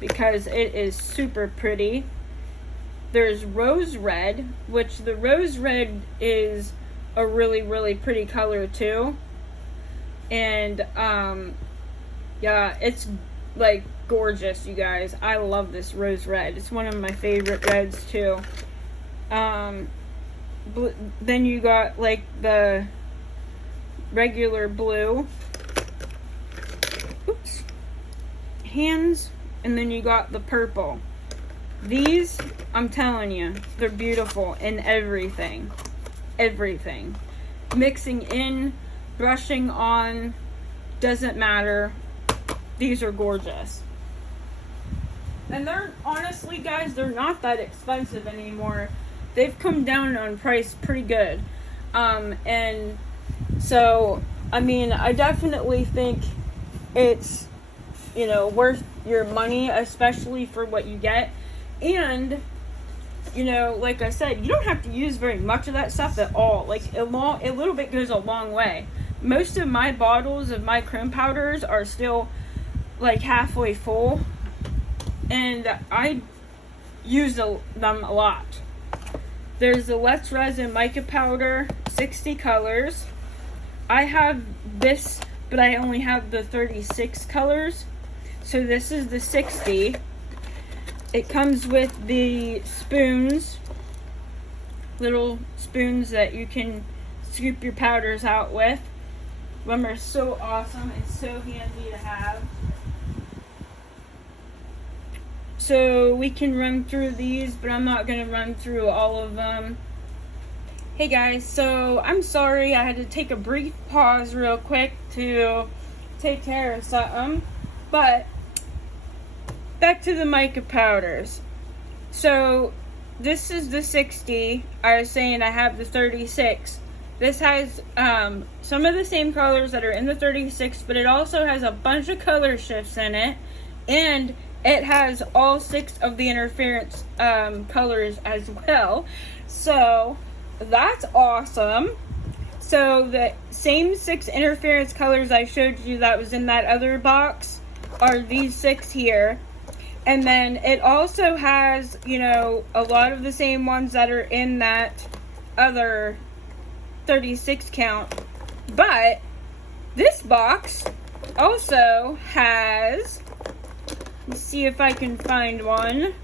because it is super pretty. There's rose red, which the rose red is a really, really pretty color too. And yeah, it's like gorgeous, you guys. I love this rose red. It's one of my favorite reds too. Then you got like the regular blue. Oops. Hands. And then you got the purple. These, I'm telling you, they're beautiful in everything. Everything. Mixing in, brushing on, doesn't matter. These are gorgeous. And they're, honestly, guys, they're not that expensive anymore. They've come down on price pretty good. And so, I mean, I definitely think it's, you know, worth your money, especially for what you get. And, you know, like I said, you don't have to use very much of that stuff at all. Like, a little bit goes a long way. Most of my bottles of my chrome powders are still, like, halfway full. And I use them a lot. There's the Let's Resin Mica Powder, 60 colors. I have this, but I only have the 36 colors. So this is the 60. It comes with the spoons, little spoons that you can scoop your powders out with. Them are so awesome. It's so handy to have. So we can run through these, but I'm not going to run through all of them. Hey guys, so I'm sorry I had to take a brief pause real quick to take care of something. But back to the mica powders. So this is the 60. I was saying I have the 36. This has some of the same colors that are in the 36, but it also has a bunch of color shifts in it. And it has all 6 of the interference colors as well. So that's awesome. So the same 6 interference colors I showed you that was in that other box are these 6 here. And then it also has, you know, a lot of the same ones that are in that other 36 count. But this box also has, let's see if I can find one.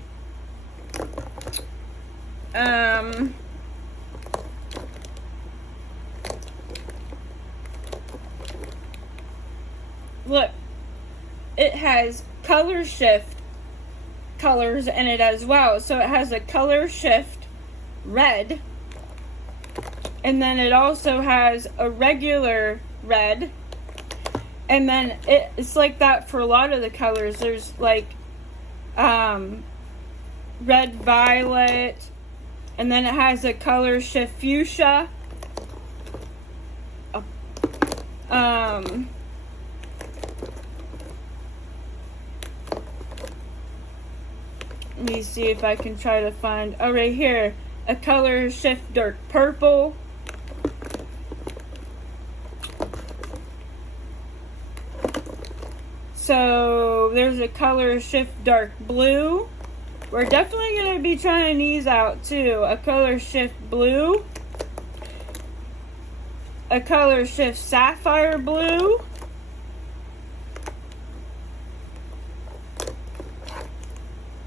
Look, it has color shift colors in it as well. So it has a color shift red, and then it also has a regular red, and then it's like that for a lot of the colors. There's like red violet, and then it has a color shift fuchsia. Let me see if I can try to find, oh, right here, a color shift dark purple. So there's a color shift dark blue. We're definitely going to be trying these out too. A color shift blue. A color shift sapphire blue.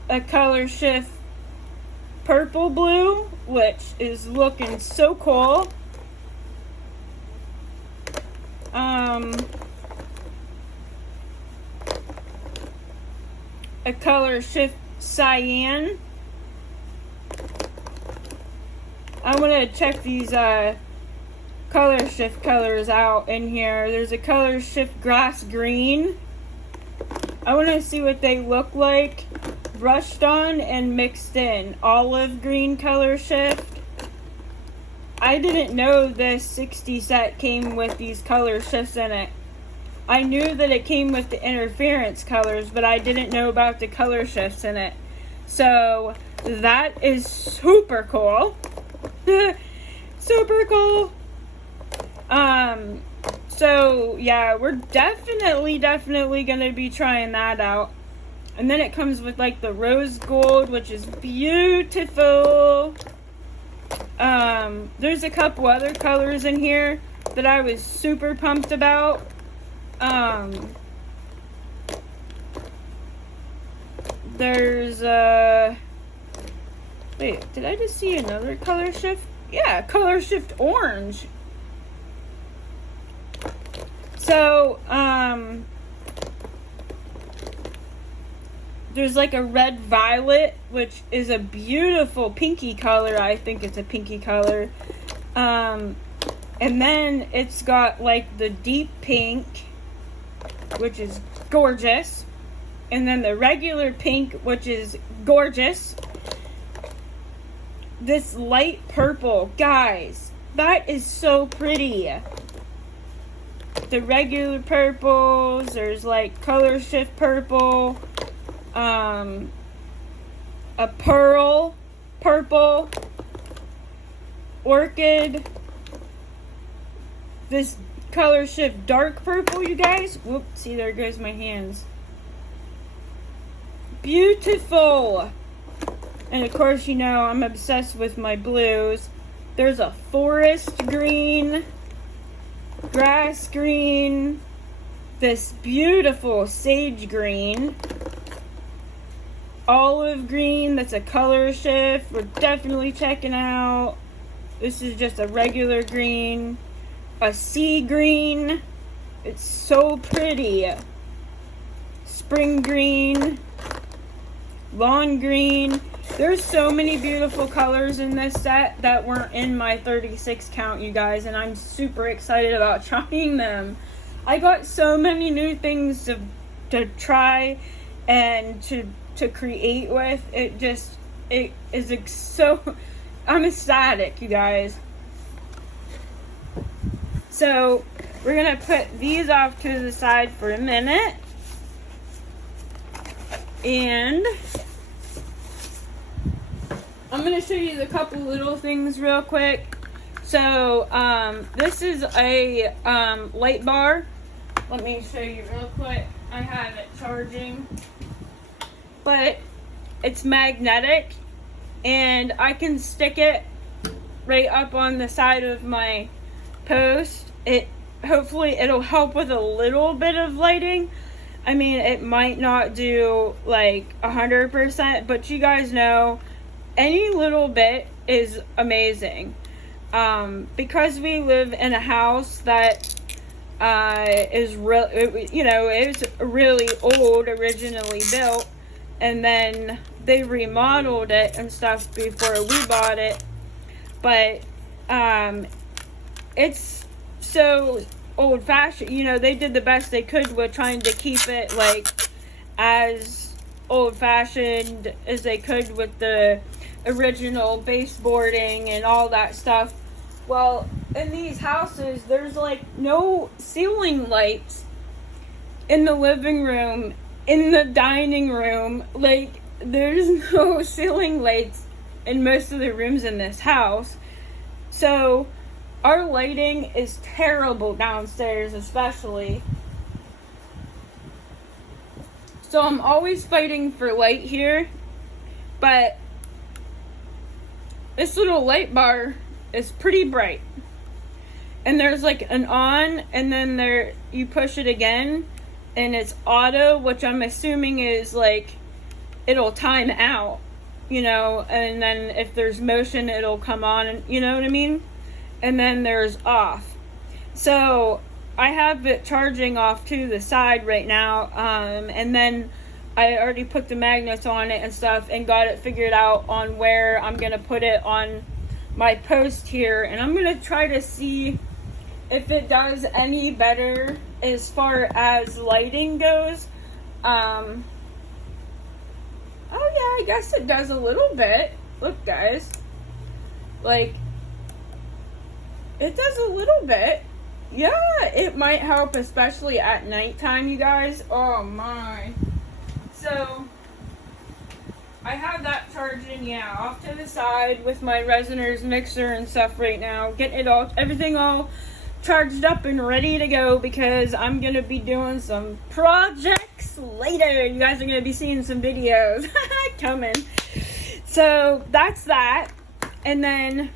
A color shift purple blue, which is looking so cool. A color shift cyan. I want to check these color shift colors out in here. There's a color shift grass green. I want to see what they look like brushed on and mixed in. Olive green color shift. I didn't know this 60 set came with these color shifts in it. I knew that it came with the interference colors, but I didn't know about the color shifts in it. So that is super cool. Super cool. So yeah, we're definitely gonna be trying that out. And then it comes with like the rose gold, which is beautiful. There's a couple other colors in here that I was super pumped about. There's wait, did I just see another color shift? Yeah, color shift orange. So, there's like a red violet, which is a beautiful pinky color. I think it's a pinky color. And then it's got like the deep pink, which is gorgeous. And then the regular pink, which is gorgeous. This light purple, guys, that is so pretty. The regular purples, there's like color shift purple, a pearl purple, orchid, this color shift dark purple, you guys. Whoop, see, there goes my hands. Beautiful. And of course, you know, I'm obsessed with my blues. There's a forest green, grass green, this beautiful sage green, olive green, that's a color shift we're definitely checking out. This is just a regular green, a sea green, it's so pretty, spring green, lawn green. There's so many beautiful colors in this set that weren't in my 36 count, you guys, and I'm super excited about trying them. I got so many new things to try and to create with. It is so, I'm ecstatic, you guys. So we're gonna put these off to the side for a minute, and I'm going to show you the couple little things real quick. So, this is a light bar. Let me show you real quick. I have it charging. But it's magnetic, and I can stick it right up on the side of my post. Hopefully it'll help with a little bit of lighting. I mean, it might not do like 100%, but you guys know any little bit is amazing. Because we live in a house that is really old, originally built, and then they remodeled it and stuff before we bought it. But it's so old-fashioned. You know, they did the best they could with trying to keep it like as old-fashioned as they could with the original baseboarding and all that stuff. Well, in these houses, there's like no ceiling lights in the living room, in the dining room. Like, there's no ceiling lights in most of the rooms in this house. So our lighting is terrible downstairs, especially. So I'm always fighting for light here, but this little light bar is pretty bright. And there's like an on, and then there you push it again, and it's auto, which I'm assuming is like it'll time out, you know, and then if there's motion it'll come on, and you know what I mean? And then there's off. So I have it charging off to the side right now, and then I already put the magnets on it and stuff and got it figured out on where I'm gonna put it on my post here, and I'm gonna try to see if it does any better as far as lighting goes. Oh yeah, I guess it does a little bit. Look, guys, like it does a little bit. Yeah, it might help, especially at nighttime, you guys. Oh my. So I have that charging, yeah, off to the side with my resonators mixer and stuff right now, getting it all, everything all charged up and ready to go, because I'm gonna be doing some projects later. You guys are gonna be seeing some videos coming. So that's that. And then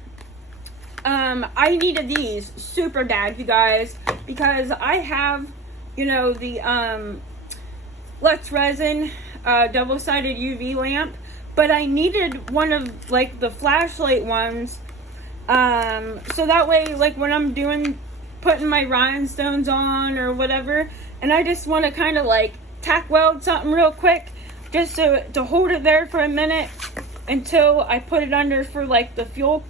I needed these super bad, you guys, because I have, you know, the Let's Resin double-sided UV lamp, but I needed one of like the flashlight ones, so that way, like when I'm putting my rhinestones on or whatever, and I just want to kind of like tack weld something real quick, just to hold it there for a minute until I put it under for like the full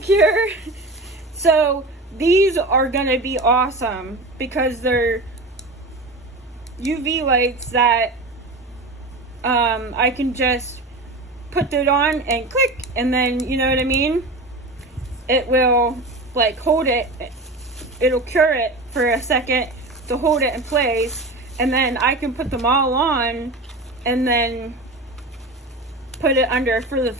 cure. So these are gonna be awesome because they're UV lights that I can just put it on and click, and then, you know what I mean, it will like hold it, it'll cure it for a second to hold it in place, and then I can put them all on and then put it under for the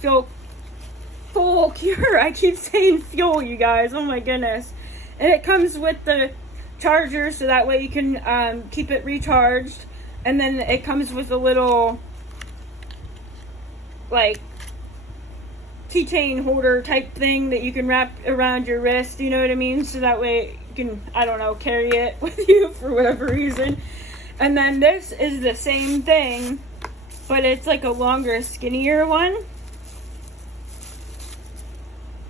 full cure. I keep saying fuel, you guys, oh my goodness. And it comes with the charger, so that way you can keep it recharged, and then it comes with a little like keychain holder type thing that you can wrap around your wrist, you know what I mean, so that way you can, I don't know, carry it with you for whatever reason. And then this is the same thing, but it's like a longer, skinnier one,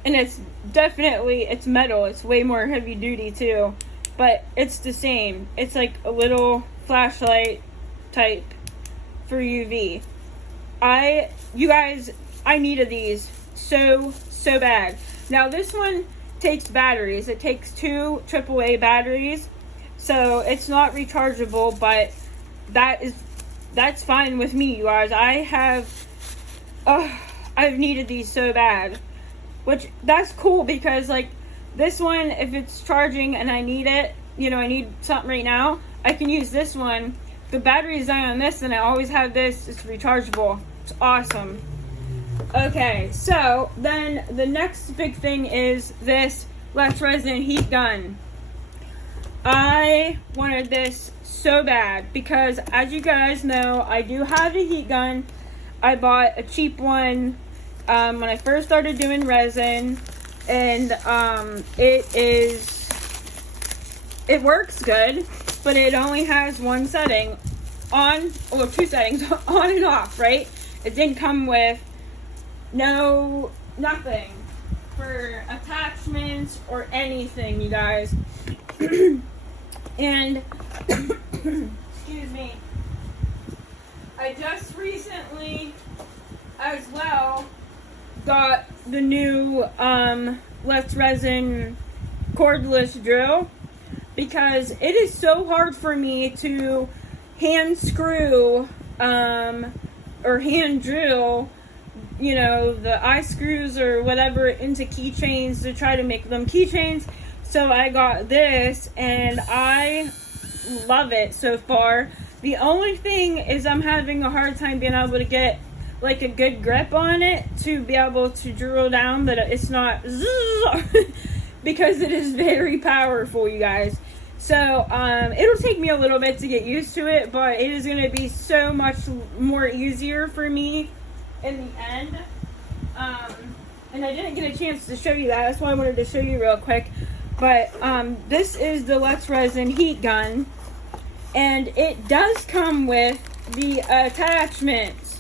and it's metal, it's way more heavy duty too, but it's the same. It's like a little flashlight type for UV. You guys, I needed these so bad. Now this one takes batteries. It takes 2 AAA batteries, so it's not rechargeable, but that's fine with me, you guys. I've needed these so bad, which that's cool, because like this one, if it's charging and I need it, you know, I need something right now, I can use this one. The battery's dying on this, and I always have this. It's rechargeable. It's awesome. Okay, so then the next big thing is this Let's Resin heat gun. I wanted this so bad because, as you guys know, I do have a heat gun. I bought a cheap one when I first started doing resin, and it works good, but it only has one setting on, or 2 settings, on and off, right? It didn't come with nothing for attachments or anything, you guys. And excuse me, I just recently as well got the new Let's Resin cordless drill, because it is so hard for me to hand screw or hand drill, you know, the eye screws or whatever into keychains to try to make them keychains. So I got this and I love it so far. The only thing is I'm having a hard time being able to get like a good grip on it to be able to drill down that it's not because it is very powerful, you guys. So it'll take me a little bit to get used to it, but it is going to be so much more easier for me in the end. And I didn't get a chance to show you that. That's why I wanted to show you real quick. But this is the Let's Resin heat gun, and it does come with the attachments.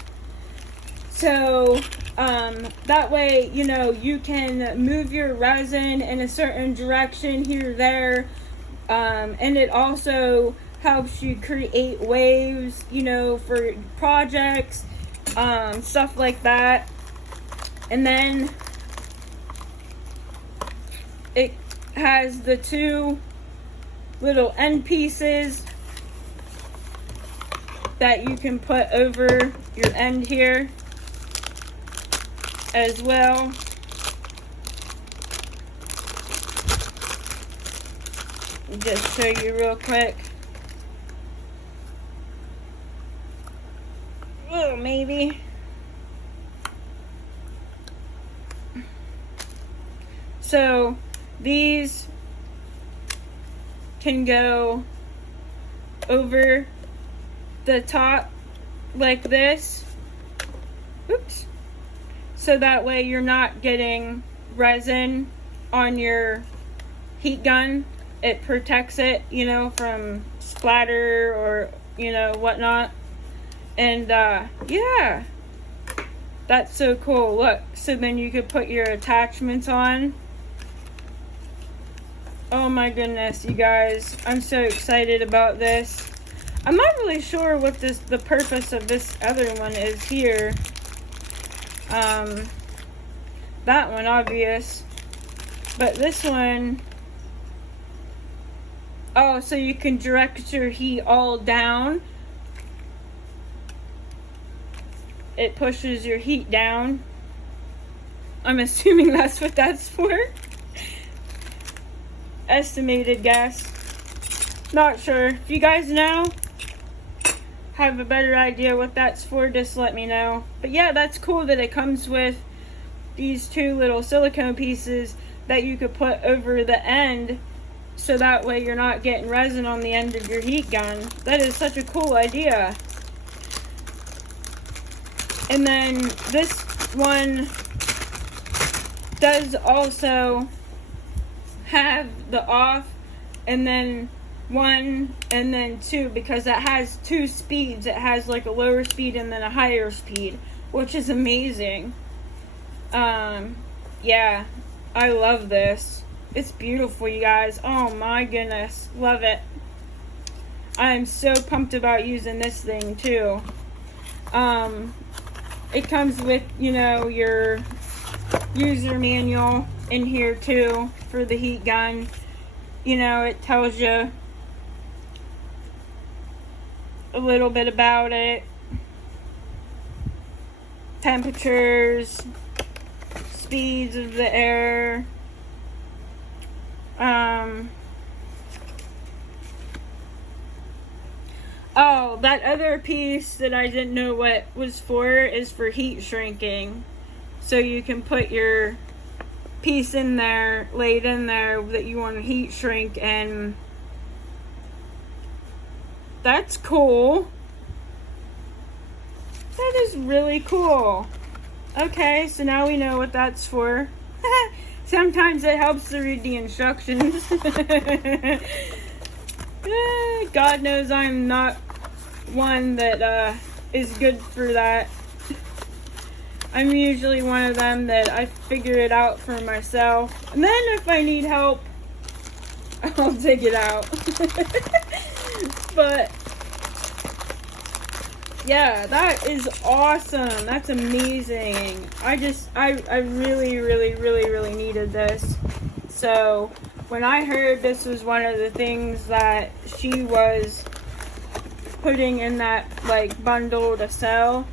So that way, you know, you can move your resin in a certain direction here or there. And it also helps you create waves, you know, for projects, stuff like that. And then it has the two little end pieces that you can put over your end here as well. Just show you real quick. Oh, maybe. So these can go over the top like this. Oops. So that way you're not getting resin on your heat gun. It protects it, you know, from splatter or, you know, whatnot. And yeah, that's so cool. Look, so then you could put your attachments on. Oh my goodness, you guys, I'm so excited about this. I'm not really sure what the purpose of this other one is here. That one obvious, but this one, oh, so you can direct your heat all down. It pushes your heat down. I'm assuming that's what that's for. Estimated guess. Not sure. If you guys know, have a better idea what that's for, just let me know. But yeah, that's cool that it comes with these two little silicone pieces that you could put over the end, so that way you're not getting resin on the end of your heat gun. That is such a cool idea. And then this one does also have the off and then 1 and then 2, because it has 2 speeds. It has like a lower speed and then a higher speed, which is amazing. Yeah, I love this. It's beautiful, you guys. Oh my goodness, love it. I'm so pumped about using this thing too. It comes with, you know, your user manual in here too for the heat gun. You know, it tells you a little bit about it. Temperatures, speeds of the air. Oh, that other piece that I didn't know what was for is for heat shrinking. So you can put your piece in there, laid in there, that you want to heat shrink, and that's cool. That is really cool. Okay, so now we know what that's for. Sometimes it helps to read the instructions. God knows I'm not one that is good for that. I'm usually one of them that I figure it out for myself. And then if I need help, I'll dig it out. But yeah, that is awesome. That's amazing. I really, really, really, really needed this. So when I heard this was one of the things that she was putting in that like bundle to sell,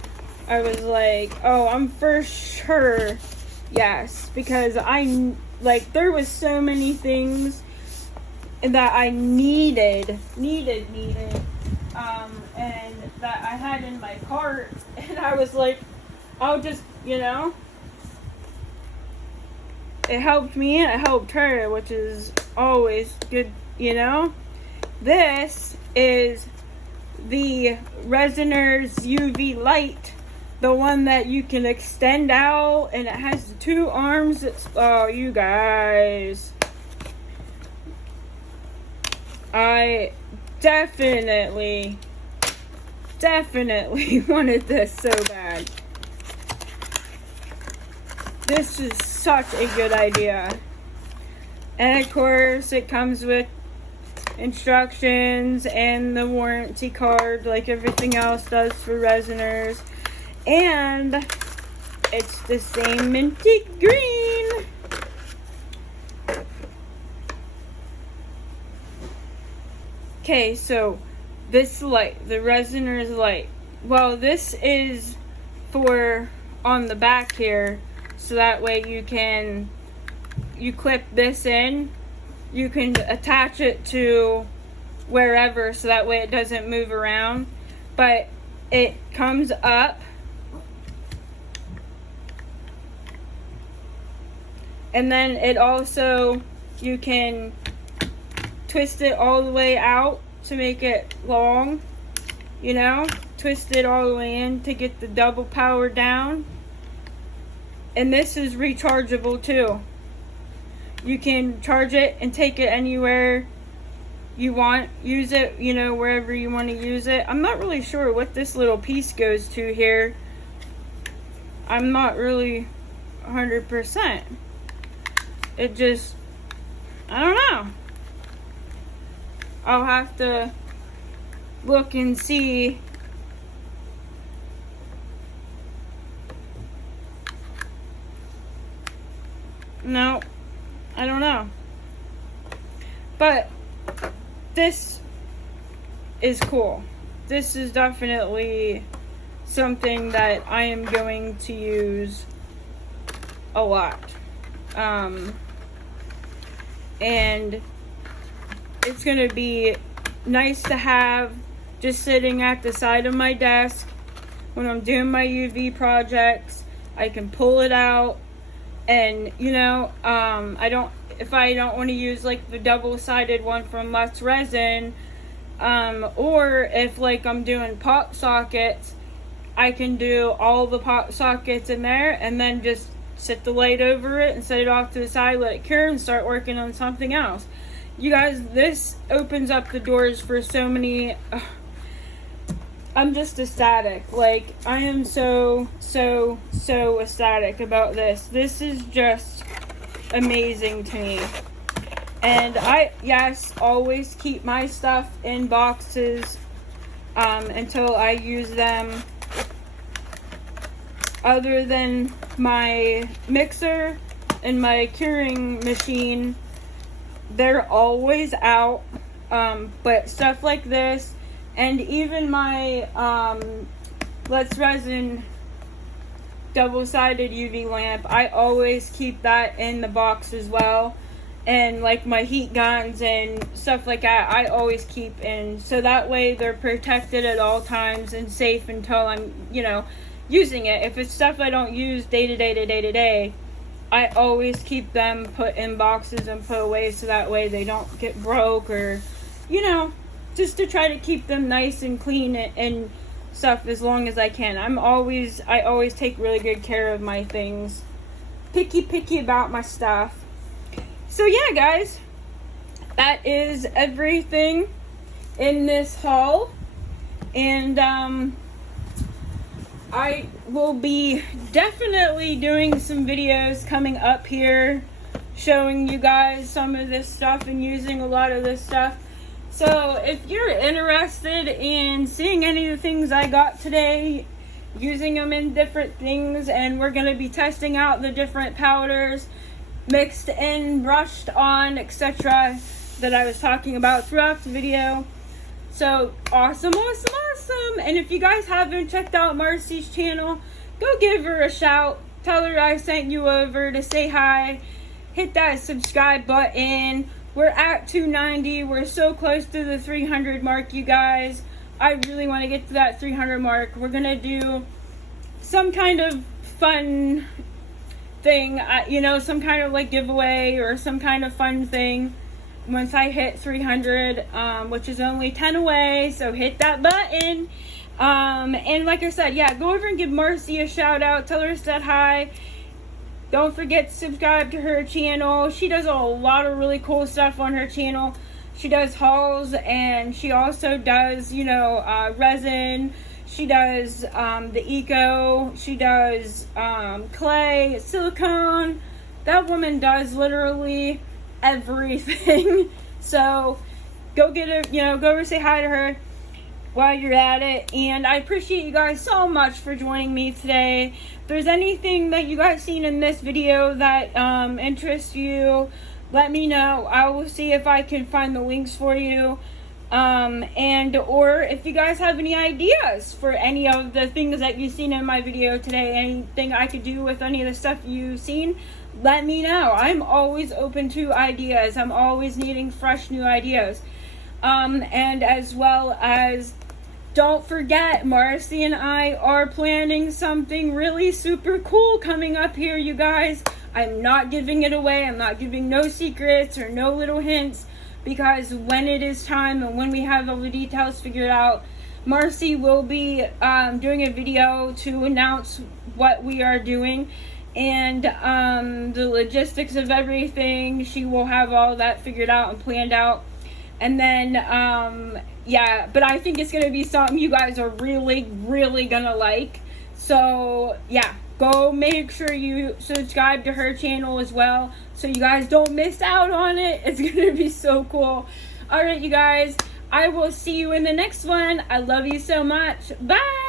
I was like, oh, I'm for sure yes, because there was so many things that I needed, and that I had in my cart, and I was like, I'll just, it helped me and it helped her, which is always good, This is the Resiners UV light, the one that you can extend out, and it has the 2 arms. Oh, you guys, I definitely wanted this so bad. This is such a good idea. And of course, it comes with instructions and the warranty card like everything else does for Resiners. And it's the same minty green. Okay, so this light, the Resiners light. Well, this is for on the back here, so that way you clip this in, you can attach it to wherever, so that way it doesn't move around. But it comes up, and then it also, you can twist it all the way out to make it long, twist it all the way in to get the double power down. And this is rechargeable too. You can charge it and take it anywhere you want, use it, wherever you want to use it. I'm not really sure what this little piece goes to here. I'm not really 100%. It just, I don't know. I'll have to look and see. No, I don't know. But this is cool. This is definitely something that I am going to use a lot. And it's going to be nice to have just sitting at the side of my desk when I'm doing my UV projects. I can pull it out, and if I don't want to use like the double-sided one from Let's Resin, or if like I'm doing pop sockets, I can do all the pop sockets in there and then just set the light over it and set it off to the side, let it cure, and start working on something else. You guys, this opens up the doors for so many. I'm just ecstatic. I am so ecstatic about this. This is just amazing to me. And I, always keep my stuff in boxes until I use them. Other than my mixer and my curing machine, they're always out. But stuff like this, and even my Let's Resin double-sided UV lamp, I always keep that in the box as well. And like my heat guns and stuff like that, I always keep in, so that way they're protected at all times and safe until I'm, using it. If it's stuff I don't use day to day, I always keep them put in boxes and put away, so that way they don't get broke, or just to try to keep them nice and clean and stuff as long as I can. I always take really good care of my things. Picky about my stuff. So yeah, guys, that is everything in this haul. And I will be definitely doing some videos coming up here showing you guys some of this stuff and using a lot of this stuff. So if you're interested in seeing any of the things I got today, using them in different things, and we're going to be testing out the different powders, mixed in, brushed on, etc., that I was talking about throughout the video. So awesome. And if you guys haven't checked out Marcy's channel, go give her a shout. Tell her I sent you over to say hi. Hit that subscribe button. We're at 290. We're so close to the 300 mark, you guys. I really want to get to that 300 mark. We're going to do some kind of fun thing, some kind of like giveaway or some kind of fun thing once I hit 300, which is only 10 away. So hit that button. And like I said, yeah, go over and give Marcy a shout out. Tell her I said hi. Don't forget to subscribe to her channel. She does a lot of really cool stuff on her channel. She does hauls, and she also does, resin. She does the eco. She does clay, silicone. That woman does literally everything. So go get her, go over and say hi to her while you're at it. And I appreciate you guys so much for joining me today. If there's anything that you guys seen in this video that interests you, let me know. I will see if I can find the links for you. Or if you guys have any ideas for any of the things that you've seen in my video today, anything I could do with any of the stuff you've seen, let me know. I'm always open to ideas. I'm always needing fresh new ideas. And as well as, don't forget, Marcy and I are planning something really super cool coming up here, you guys. I'm not giving it away. I'm not giving no secrets or no little hints, because when it is time and when we have all the details figured out, Marcy will be doing a video to announce what we are doing and the logistics of everything. She will have all that figured out and planned out. And then, yeah, but I think it's going to be something you guys are really, really going to like. So, yeah, go make sure you subscribe to her channel as well, so you guys don't miss out on it. It's going to be so cool. All right, you guys, I will see you in the next one. I love you so much. Bye.